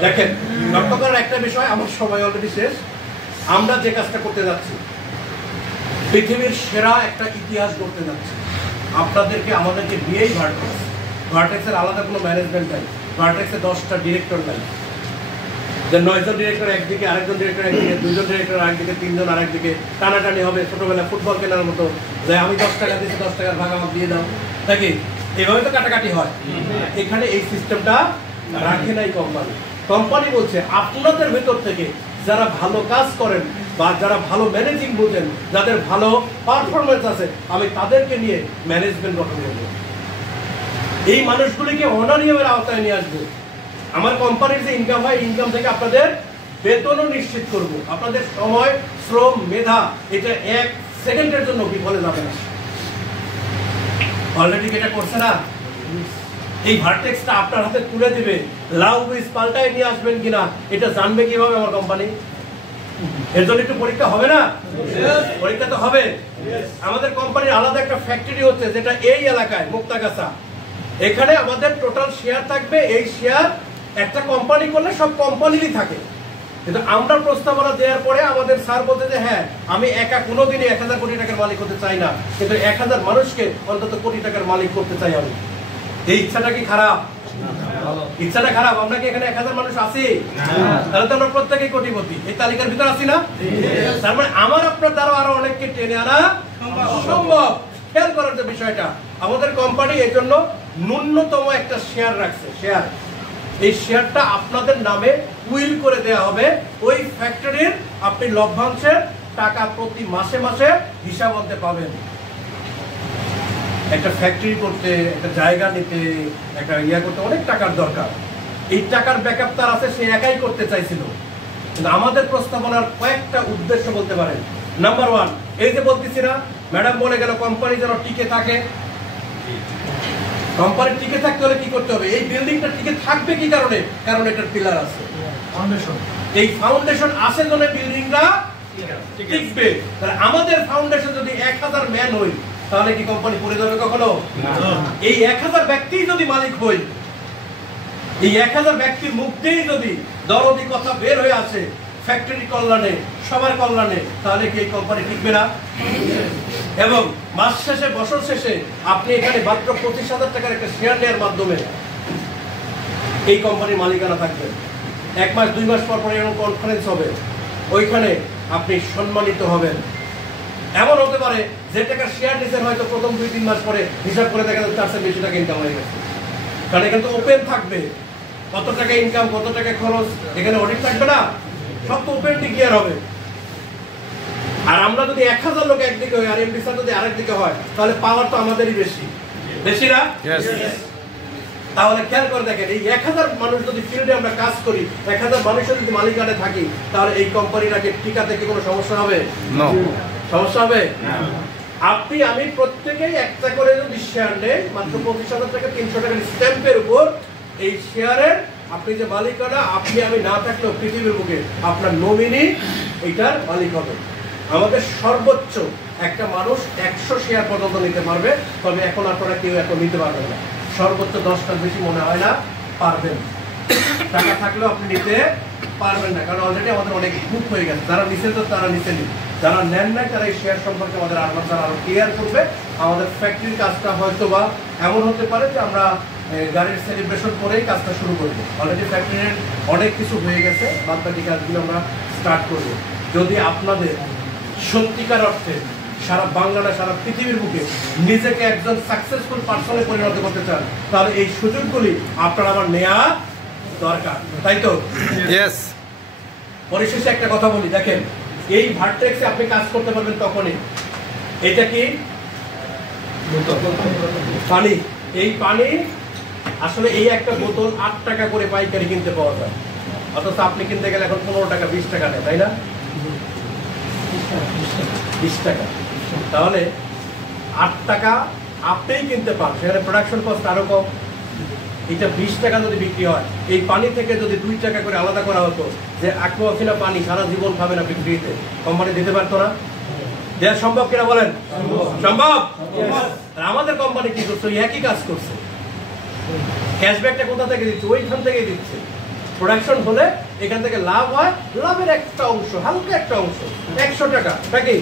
দেখেন, লক্ষ্য করার একটা বিষয়, আমার সময় অলরেডি শেষ। আমরা যে কাজটা করতে যাচ্ছি, পৃথিবীর সেরা একটা ইতিহাস করতে যাচ্ছি। আপনাদেরকে আমাদেরকে নিয়েই ভার্টেক্সের আলাদা কোনো ম্যানেজমেন্ট নাই। ভার্টেক্সের 10টা ডিরেক্টর নাই, যে 9 জন ডিরেক্টর একদিকে, আরেকজন ডিরেক্টর একদিকে, 2 জন ডিরেক্টর আরেকদিকে, 3 জন আরেকদিকে, টানাটানি হবে ছোটবেলা ফুটবল কেনার মতো, যে আমি 10 টাকা দিচ্ছি, 10 টাকার ভাগ আমাকে দিয়ে দাও, নাকি? এইভাবে তো কাটাকাটি হয়। এখানে এই সিস্টেমটা রাখে নাই কোম্পানি। কোম্পানি বলছে আপনাদের ভেতর থেকে যারা ভালো কাজ করেন বা যারা ভালো ম্যানেজিং বোঝেন, যাদের ভালো পারফরমেন্স আছে, আমি তাদেরকে নিয়ে ম্যানেজমেন্ট গঠন করবো। এই মানুষগুলিকে অনারিয়ামের আওতায় নিয়ে আসবো। আমার কোম্পানির যে ইনকাম হয়, ইনকাম থেকে আপনাদের বেতনও নিশ্চিত করব। আপনাদের সময়, শ্রম, মেধা এটা 1 সেকেন্ডের জন্য বিফলে যাবে না। অলরেডি যেটা করছে না, এই ভার্টেক্সটা আপনার হাতে তুলে দিবে, লাউ বীজ পাল্টায় নিয়ে আসবেন কিনা এটা জানবে কিভাবে আমার কোম্পানি? এর জন্য একটু পরীক্ষা হবে না? পরীক্ষা তো হবে। আমাদের কোম্পানির আলাদা একটা ফ্যাক্টরি হচ্ছে যেটা এই এলাকায় মুক্তাগাছা, এখানে আমাদের টোটাল শেয়ার থাকবে। এই শেয়ার একটা কোম্পানি করলে সব কোম্পানিরই থাকে, কিন্তু আমরা প্রস্তাবনা দেওয়ার পরে আমাদের স্যার বলতে যে হ্যাঁ আমি একা কোনোদিনই 1000 কোটি টাকার মালিক হতে চাই না, কিন্তু 1000 মানুষকে অন্তত কোটি টাকার মালিক করতে চাই আমি। এই ইচ্ছাটা কি খারাপ? ইচ্ছাটা খারাপ? আমরা কি এখানে 1000 মানুষ আছি? তাহলে তো আমরা প্রত্যেকেই কোটিপতি, এই তালিকার ভিতর আছি না? তার মানে আমার আপনার দ্বারা আরো অনেককে টেনে আনা সম্ভব। খেয়াল করার যে বিষয়টা, আমাদের কোম্পানি এই জন্য ন্যূনতম একটা শেয়ার রাখছে। শেয়ার, এই শেয়ারটা আপনাদের নামে উইল করে দেয়া হবে। ওই ফ্যাক্টরির আপনি লভ্যাংশের টাকা প্রতি মাসে মাসে হিসাব আনতে পাবেন। একটা ফ্যাক্টরি করতে, একটা জায়গা নিতে, একটা করতে অনেক টাকার দরকার। এই টাকার ব্যাকআপ তার আছে, সে একাই করতে চাইছিল। কিন্তু আমাদের প্রস্তাবনার কয়েকটা উদ্দেশ্য বলতে পারেন। নাম্বার 1, এই যে বলতেছি না, ম্যাডাম বলে গেল কোম্পানি যেন টিকে থাকে। কোম্পানি টিকে থাকতে হলে কি করতে হবে? এই বিল্ডিংটা টিকে থাকবে কি কারণে? কারণ এটার পিলার আছে, ফাউন্ডেশন। এই ফাউন্ডেশন আছে জন্য বিল্ডিংটা টিকবে। তাহলে আমাদের ফাউন্ডেশন যদি 1000 ম্যান হই, তাহলে কি কোম্পানি পড়ে যাবে কখনো? এই 1000 ব্যক্তি যদি মালিক হই, এই 1000 ব্যক্তির মুখ দিয়েই যদি দরদি কথা বের হয়ে আসে ফ্যাক্টরি কল্যাণে, সবার কল্যাণে, তাহলে কি এই কোম্পানি টিকবে না? এবং মাস শেষে, বছর শেষে আপনি এখানে মাত্র 25,000 টাকার একটা শেয়ার নেওয়ার মাধ্যমে এই কোম্পানির মালিকানা থাকবে। 1 মাস 2 মাস পর পর এরকম কনফারেন্স হবে, ওইখানে আপনি সম্মানিত হবেন। এমন হতে পারে যে টাকা শেয়ার নিচ্ছেন হয়তো প্রথম 2-3 মাস পরে হিসাব করে দেখা যাচ্ছে 4 বেশি টাকা ইনকাম হয়ে গেছে। কারণ এখানে তো ওপেন থাকবে, কত টাকা ইনকাম, কত টাকা খরচ, এখানে অডিট থাকবে না, সব তো ওপেন ডিক্লেয়ার হবে। আর আমরা যদি 1000 লোক একদিকে হয় আর এমডি স্যার যদি আরেকদিকে হয়, তাহলে পাওয়ার তো আমাদেরই বেশি, বেশি না? তাহলে খেয়াল করে দেখেন, এই 1000 মানুষ যদি ফিল্ডে আমরা কাজ করি, 1000 মানুষের যদি মালিকানায় থাকি, তাহলে এই কোম্পানিটাকে টিকাতে কি কোনো সমস্যা হবে? না। সমস্যা হবে? আপনি আমি প্রত্যেকেই একটা করে যদি শেয়ার নেই, মাত্র 25,000 টাকা 300 টাকার স্ট্যাম্পের উপর এই শেয়ারের আপনি যে মালিকানা, আপনি আমি না থাকলেও পৃথিবীর বুকে আপনার নমিনি এইটার মালিক হবে। আমাদের সর্বোচ্চ একটা মানুষ 100 শেয়ার পর্যন্ত নিতে পারবে, তবে এখন আপনারা কেউ এত নিতে পারবেন না। সর্বোচ্চ 10টার বেশি মনে হয় না পারবেন। টাকা থাকলেও আপনি নিতে পারবেন না, কারণ অলরেডি আমাদের অনেক বুক হয়ে গেছে। যারা নিচ্ছেন তো তারা নিচে নিন, যারা নেন নাই তারা এই শেয়ার সম্পর্কে আমাদের আরো ক্লিয়ার করবে। আমাদের ফ্যাক্টরির কাজটা হয়তো বা এমন হতে পারে যে আমরা গাড়ির সেলিব্রেশন করেই কাজটা শুরু করবো। অলরেডি ফ্যাক্টরির অনেক কিছু হয়ে গেছে, বাদ বাকি কাজগুলো আমরা স্টার্ট করবো। যদি আপনাদের সত্যিকার অর্থে সারা বাংলাদেশ, সারা পৃথিবীর বুকে নিজেকে একজন সাকসেসফুল পার্সনে পরিণত করতে চান, তাহলে এই সুযোগগুলি আপনার আমার নেওয়া দরকার, তাই তো? পরিশেষে একটা কথা বলি, দেখেন এই ভার্টেক্সে আপনি কাজ করতে পারবেন তখনই। এটা কি? পানি। এই পানি আসলে এই একটা বোতল 8 টাকা করে পাইকারি কিনতে পাওয়া যায়, অথচ আপনি কিনতে গেলে এখন 15 টাকা 20 টাকা নেয়, তাই না? 20 টাকা। তাহলে 8 টাকা আপনিই কিনতে পান, সেখানে প্রোডাকশন কস্ট আরো কম। এটা 20 টাকা যদি বিক্রি হয়, এই পানি থেকে যদি 2 টাকা করে আলাদা করা হতো, যে অ্যাকুয়াফিনা পানি সারা জীবন খাবে না বিক্রিতে, কোম্পানি দিতে পারতো না? দেওয়া সম্ভব কিনা বলেন? সম্ভব। আর আমাদের কোম্পানি কি করছে? একই কাজ করছে। ক্যাশব্যাকটা কোথা থেকে দিচ্ছে? ওইখান থেকে দিচ্ছে। প্রোডাকশন হলে এখান থেকে লাভ হয়, লাভের একটা অংশ, হালকা একটা অংশ 100 টাকা নাকি,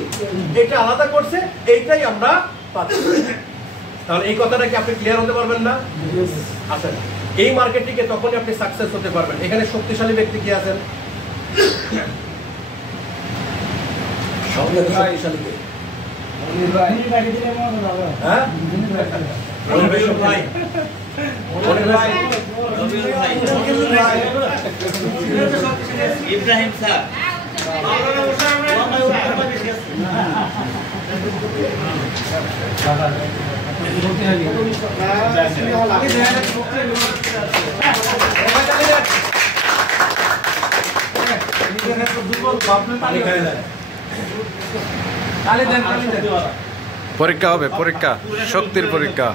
এটা আলাদা করছে, এইটাই আমরা পাচ্ছি। তাহলে এই কথাটা কি আপনি ক্লিয়ার হতে পারবেন না? আচ্ছা, এই মার্কেটিংয়ে তখনই আপনি সাকসেস হতে পারবেন। এখানে শক্তিশালী ব্যক্তি কি আছেন? শক্তিশালী কে? হ্যাঁ, ইব্রাহিম স্যার দুর্বল পরীক্ষা হবে, পরীক্ষা, শক্তির পরীক্ষা।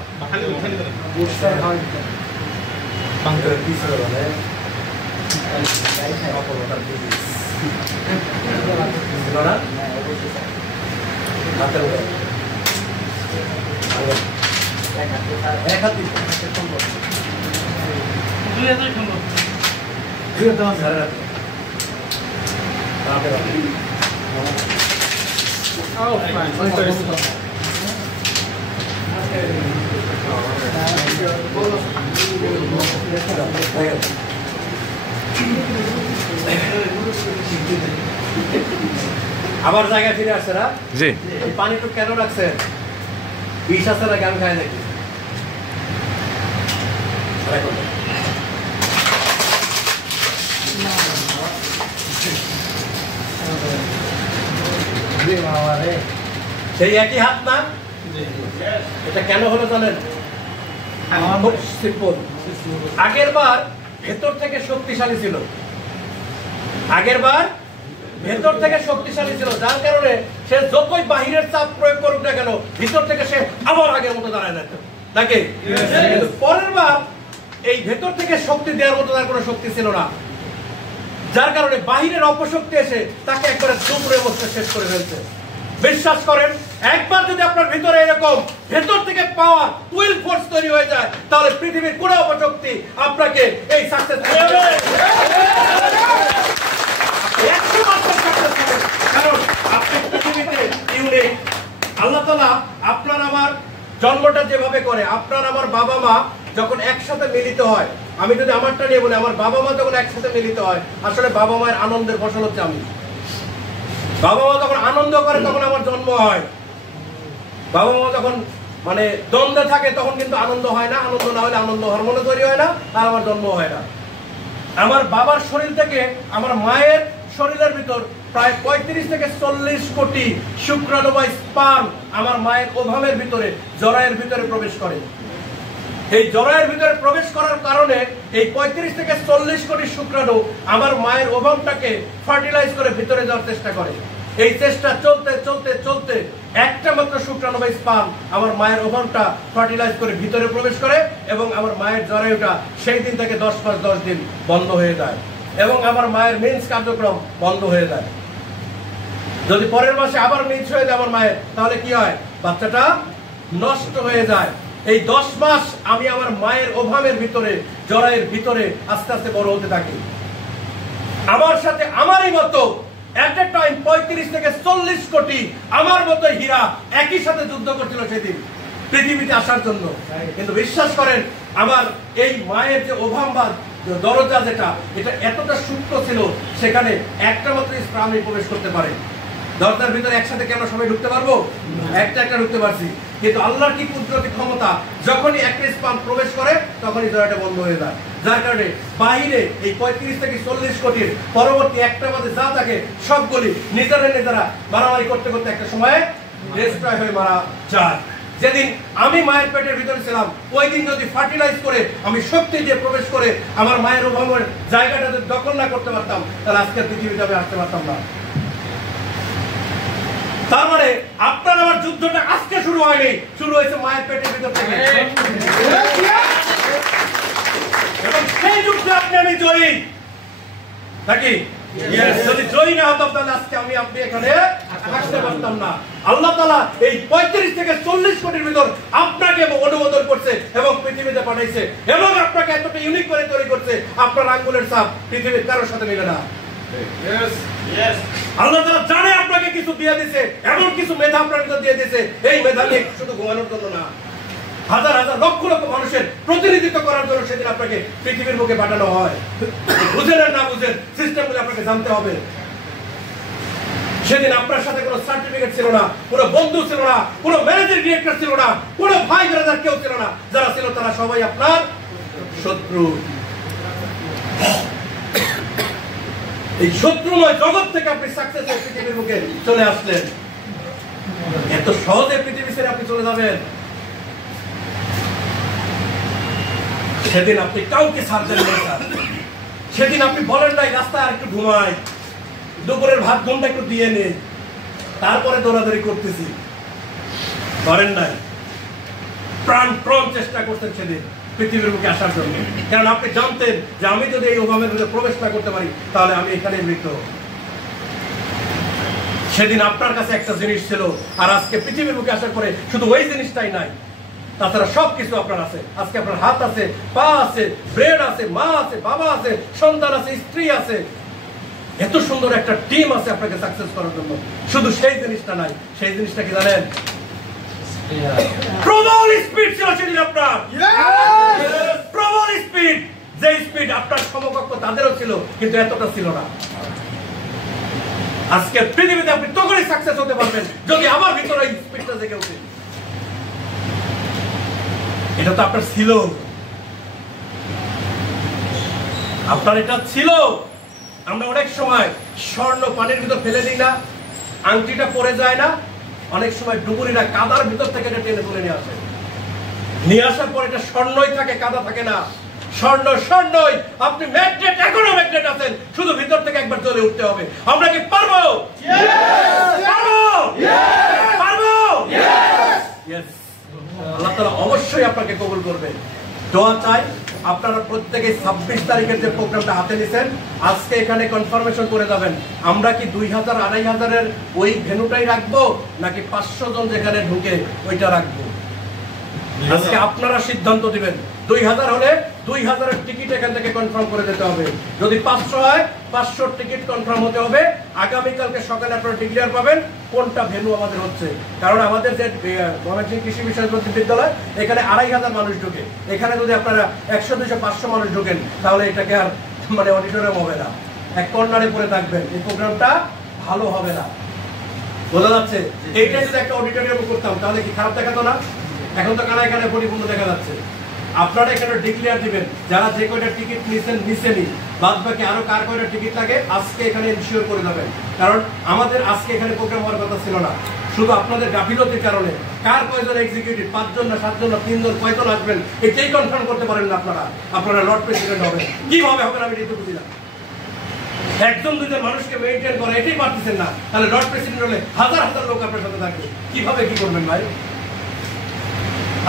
আবার জায়গায় ফিরে আসছে না? জি। পানি একটু কেন রাখছেন? বিষ আছে না? গান খায় নাকি? সেই একই হাত না? এটা কেন হলো জানেন? খুব সিম্পল। আগের বার ভেতর থেকে শক্তিশালী ছিল, আগের বার ভেতর থেকে শক্তিশালী ছিল, যার কারণে সে যতই বাহিরের চাপ প্রয়োগ করুক না কেন ভিতর থেকে সে আবার আগের মতো দাঁড়ায় যেত নাকি? কিন্তু পরের বার এই ভেতর থেকে শক্তি দেওয়ার মতো তার কোনো শক্তি ছিল না, যার কারণে বাহিরের অপশক্তি এসে তাকে একবারে দুপুরে বসতে শেষ করে ফেলছে। বিশ্বাস করেন, একবার যদি আপনার ভিতরে এরকম ভেতর থেকে পাওয়ার উইল ফোর্স তৈরি হয়ে যায়, তাহলে পৃথিবীর কোনো অপশক্তি আপনাকে এই সাকসেস কারণ আপনি পৃথিবীতে ইউনিক। আল্লাহ তাআলা আপনার আমার জন্মটা যেভাবে করে, আপনার আমার বাবা মা যখন একসাথে মিলিত হয়, আমি যদি আমারটা নিয়ে বলি, আমার বাবা মা যখন একসাথে মিলিত হয়, আসলে বাবা মায়ের আনন্দের ফসল হচ্ছে আমি। বাবা মা যখন আনন্দ করে তখন আমার জন্ম হয়। বাবা মা যখন মানে দ্বন্দ্বে থাকে তখন কিন্তু আনন্দ হয় না, আনন্দ না হলে আনন্দ হরমোন তৈরি হয় না, আর আমার জন্ম হয় না। আমার বাবার শরীর থেকে আমার মায়ের শরীরের ভিতর প্রায় 35 থেকে 40 কোটি শুক্রাণু বা স্পার্ম আমার মায়ের ওভামের ভিতরে, জরায়ের ভিতরে প্রবেশ করে। এই জরায়ের ভিতরে প্রবেশ করার কারণে এই 35 থেকে 40 কোটি শুক্রাণু আমার মায়ের ওভামটাকে ফার্টিলাইজ করে ভিতরে যাওয়ার চেষ্টা করে। এই চেষ্টা চলতে চলতে চলতে একটা মাত্র শুক্রাণু বা স্পার্ম আমার মায়ের ওভামটা ফার্টিলাইজ করে ভিতরে প্রবেশ করে এবং আমার মায়ের জরায়ুটা সেই দিন থেকে 10 মাস 10 দিন বন্ধ হয়ে যায় এবং আমার মায়ের মেন্স কার্যক্রম বন্ধ হয়ে যায়। যদি পরের মাসে আবার মেন্স হয়ে যায় আমার মায়ের, তাহলে কি হয়? বাচ্চাটা নষ্ট হয়ে যায়। এই 10 মাস আমি আমার মায়ের ওভামের ভিতরে, জরায়ের ভিতরে আস্তে আস্তে বড় হতে থাকি। আমার সাথে আমারই মতো এট এ টাইম 35 থেকে 40 কোটি আমার মতো হীরা একই সাথে যুদ্ধ করছিল সেদিন পৃথিবীতে আসার জন্য। কিন্তু বিশ্বাস করেন, আমার এই মায়ের যে ওভাম বা দরজা যেটা, এটা এতটা সূক্ষ্ম ছিল, সেখানে একটা মাত্র স্পার্ম প্রবেশ করতে পারে। দরজার ভিতরে একসাথে কেন সবাই ঢুকতে পারবো? একটা একটা ঢুকতে পারছি, কিন্তু আল্লাহর কি কুদরতি ক্ষমতা, যখনই একটা স্পার্ম প্রবেশ করে তখনই দরজাটা বন্ধ হয়ে যায়। যার কারণে বাইরে এই 35 থেকে 40 কোটির পরবর্তী একটা মাঝে যা থাকে সবগুলি নিজেরা মারামারি করতে করতে একটা সময়ে ডিস্ট্রয় হয়ে মারা যায়। যেদিন আমি মায়ের পেটের ভিতরে ছিলাম, ওই দিন যদি ফার্টিলাইজ করে আমি শক্তি দিয়ে প্রবেশ করে আমার মায়ের ওভামের জায়গাটা যদি দখল না করতে পারতাম, তাহলে আজকের পৃথিবীতে আমি আসতে পারতাম না। তার মানে আপনার আমার যুদ্ধটা আজকে শুরু হয়নি, শুরু হয়েছে মায়ের পেটের ভিতর থেকে। এবং সেই যুদ্ধে আপনি আমি জয়ী নাকি? যদি জয়ী না হতাম তাহলে আজকে আমি আপনি এখানে আসতে পারতাম না। আল্লাহ তাআলা এই 35 থেকে 40 কোটির ভিতর আপনাকে অনুমোদন করছে এবং পৃথিবীতে পাঠাইছে এবং আপনাকে এতটা ইউনিক করে তৈরি করছে, আপনার আঙ্গুলের ছাপ পৃথিবীর কারোর সাথে মিলে না। আল্লাহ তাআলা জানে আপনাকে কিছু দিয়ে দিয়েছে, এমন কিছু মেধা আপনার ভিতর দিয়ে দিয়েছে, এই মেধা নিয়ে শুধু ঘুমানোর জন্য না, হাজার হাজার লক্ষ লক্ষ মানুষের প্রতিনিধিত্ব করার জন্য সেদিন আপনাকে পৃথিবীর বুকে পাঠানো হয়। বুঝেন আর না বুঝেন, সিস্টেমগুলো আপনাকে জানতে হবে। সেদিন আপনার সাথে কোনো সার্টিফিকেট ছিল না, কোনো বন্ধু ছিল না, কোনো ম্যানেজিং ডিরেক্টর ছিল না, কোনো ভাই ব্রাদার কেউ ছিল না। যারা ছিল তারা সবাই আপনার শত্রু। এই শত্রুময় জগৎ থেকে আপনি সাকসেসের পৃথিবীর বুকে চলে আসলেন। এত সহজে পৃথিবী ছেড়ে আপনি চলে যাবেন? সেদিন আপনি কাউকে ছাড়বেন না। সেদিন আপনি বলেন নাই রাস্তায় আর একটু ঘুমাই, দুপুরের ভাত ঘুমটা একটু দিয়ে নেই, তারপরে দৌড়াদৌড়ি করতেছি, করেন নাই। প্রাণপণ চেষ্টা করতেন সেদিন পৃথিবীর বুকে আসার জন্য, কারণ আপনি জানতেন যে আমি যদি এই ওভামের মধ্যে প্রবেশ না করতে পারি তাহলে আমি এখানে মৃত। সেদিন আপনার কাছে একটা জিনিস ছিল, আর আজকে পৃথিবীর বুকে আসার পরে শুধু ওই জিনিসটাই নাই, তাছাড়া সবকিছু আপনার আছে। আজকে আপনার হাত আছে, পা আছে, ব্রেন আছে, মা আছে, বাবা আছে, সন্তান আছে, স্ত্রী আছে, এত সুন্দর একটা টিম আছে আপনাকে সাকসেস করার জন্য। শুধু সেই জিনিসটা নাই। সেই জিনিসটা কি জানেন? প্রবল স্পিড ছিল সেদিন আপনার, প্রবল স্পিড। যে স্পিড আপনার সমকক্ষ তাদেরও ছিল, কিন্তু এতটা ছিল না। আজকে পৃথিবীতে আপনি তখনই সাকসেস হতে পারবেন যদি আমার ভিতরে এই স্পিডটা জেগে ওঠে। এটা তো আপনার ছিল, আপনার এটা ছিল। আমরা অনেক সময় স্বর্ণ পানির ভিতর ফেলে দিই না, আংটিটা পড়ে যায় না, অনেক সময় ডুবুরিরা কাদার ভিতর থেকে এটা টেনে তুলে নিয়ে আসে। নিয়ে আসার পর এটা স্বর্ণই থাকে, কাদা থাকে না। স্বর্ণ স্বর্ণই। আপনি ম্যাগনেট, এখনো ম্যাগনেট আছেন, শুধু ভিতর থেকে একবার জ্বলে উঠতে হবে। আমরা কি পারবো? পারবো, পারবো। আল্লাহ তাআলা অবশ্যই আপনাকে কবুল করবে। দোয়া চাই আপনারা প্রত্যেকে 26 তারিখের যে প্রোগ্রামটা হাতে নিছেন, আজকে এখানে কনফার্মেশন করে যাবেন। আমরা কি 2000 2500-এর ওই ভেন্যুটাই রাখবো, নাকি 500 জন যেখানে ঢুকে ওইটা রাখবো? আজকে আপনারা সিদ্ধান্ত দিবেন। 2000 হলে 2000-এর টিকিট এখান থেকে কনফার্ম করে দিতে হবে। যদি 500 হয়, 500 টিকিট কনফার্ম হতে হবে। আগামীকালকে সকালে আপনারা ডিক্লেয়ার পাবেন কোনটা ভেন্যু আমাদের হচ্ছে। কারণ আমাদের যে ময়মনসিংহ কৃষি বিশ্ববিদ্যালয়, এখানে 2500 মানুষ ঢুকে। এখানে যদি আপনারা 100, 200, 500 মানুষ ঢুকেন, তাহলে এটাকে আর মানে অডিটোরিয়াম হবে না, এক কর্নারে পড়ে থাকবেন। এই প্রোগ্রামটা ভালো হবে না, বোঝা যাচ্ছে? এইটা যদি একটা অডিটোরিয়াম করতাম তাহলে কি খারাপ দেখাতো না? এখন তো কানা এখানে পরিপূর্ণ দেখা যাচ্ছে। আপনারা এখানে ডিক্লেয়ার দিবেন যারা যে কয়টা টিকিট নিছেনই, বাদ বাকি আরো কার কয়টা টিকিট লাগে আজকে এখানে ইনশিওর করে যাবেন। কারণ আমাদের আজকে এখানে প্রোগ্রাম হওয়ার কথা ছিল না, শুধু আপনাদের গাফিলতির কারণে। কার কয়জন এক্সিকিউটিভ, 5 জন না 7 জন না 3 জন, কয়জন আসবেন এটাই কনফার্ম করতে পারেন না আপনারা। আপনারা লর্ড প্রেসিডেন্ট হবেন, কিভাবে হবেন আমি এটা বুঝি না। একজন দুজন মানুষকে মেইনটেইন করে এটাই পারতেছেন না, তাহলে লর্ড প্রেসিডেন্ট হলে হাজার হাজার লোক আপনার সাথে থাকবে, কিভাবে কি করবেন ভাই?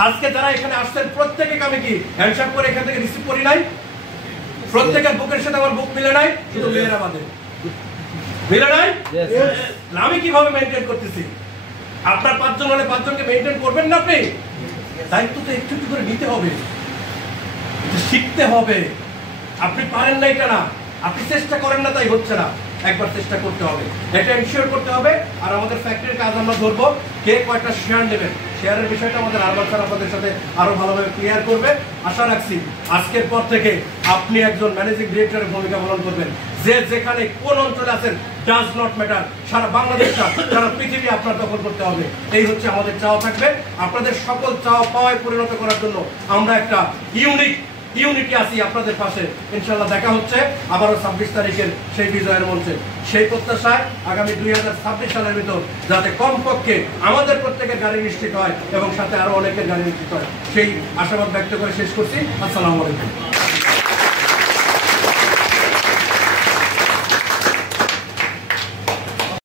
আজকে যারা এখানে আসছেন প্রত্যেকে আমি কি হ্যান্ডশেক করে এখান থেকে রিসিভ করি নাই? প্রত্যেকের বুকের সাথে আমার বুক মিলে নাই, শুধু মেয়েরা বাদে মিলে নাই। আমি কিভাবে মেইনটেইন করতেছি? আপনার 5 জন হলে 5 জনকে মেইনটেইন করবেন না আপনি? দায়িত্ব তো একটু একটু করে নিতে হবে, শিখতে হবে। আপনি পারেন না এটা না, আপনি চেষ্টা করেন না তাই হচ্ছে না, একবার চেষ্টা করতে হবে, এটা এনশিওর করতে হবে। আর আমাদের ফ্যাক্টরির কাজ আমরা ধরবো, কে কয়টা শেয়ার নেবেন, শেয়ারের বিষয়টা আমাদের আরবান স্যার আপনাদের সাথে আরো ভালোভাবে ক্লিয়ার করবে। আশা রাখছি আজকের পর থেকে আপনি একজন ম্যানেজিং ডিরেক্টরের ভূমিকা পালন করবেন। যে যেখানে কোন অঞ্চলে আছেন ডাজ নট ম্যাটার, সারা বাংলাদেশটা সারা পৃথিবী আপনার দখল করতে হবে, এই হচ্ছে আমাদের চাওয়া থাকবে। আপনাদের সকল চাওয়া পাওয়ায় পরিণত করার জন্য আমরা একটা ইউনিটি আছি আপনাদের পাশে। ইনশাআল্লাহ দেখা হচ্ছে আবারও 26 তারিখের সেই বিজয়ের মঞ্চে। সেই প্রত্যাশায় আগামী 2026 সালের ভিতর যাতে কমপক্ষে আমাদের প্রত্যেকের গাড়ি নিশ্চিত হয় এবং সাথে আরো অনেকের গাড়ি নিশ্চিত হয়, সেই আশাবাদ ব্যক্ত করে শেষ করছি। আসসালামু আলাইকুম।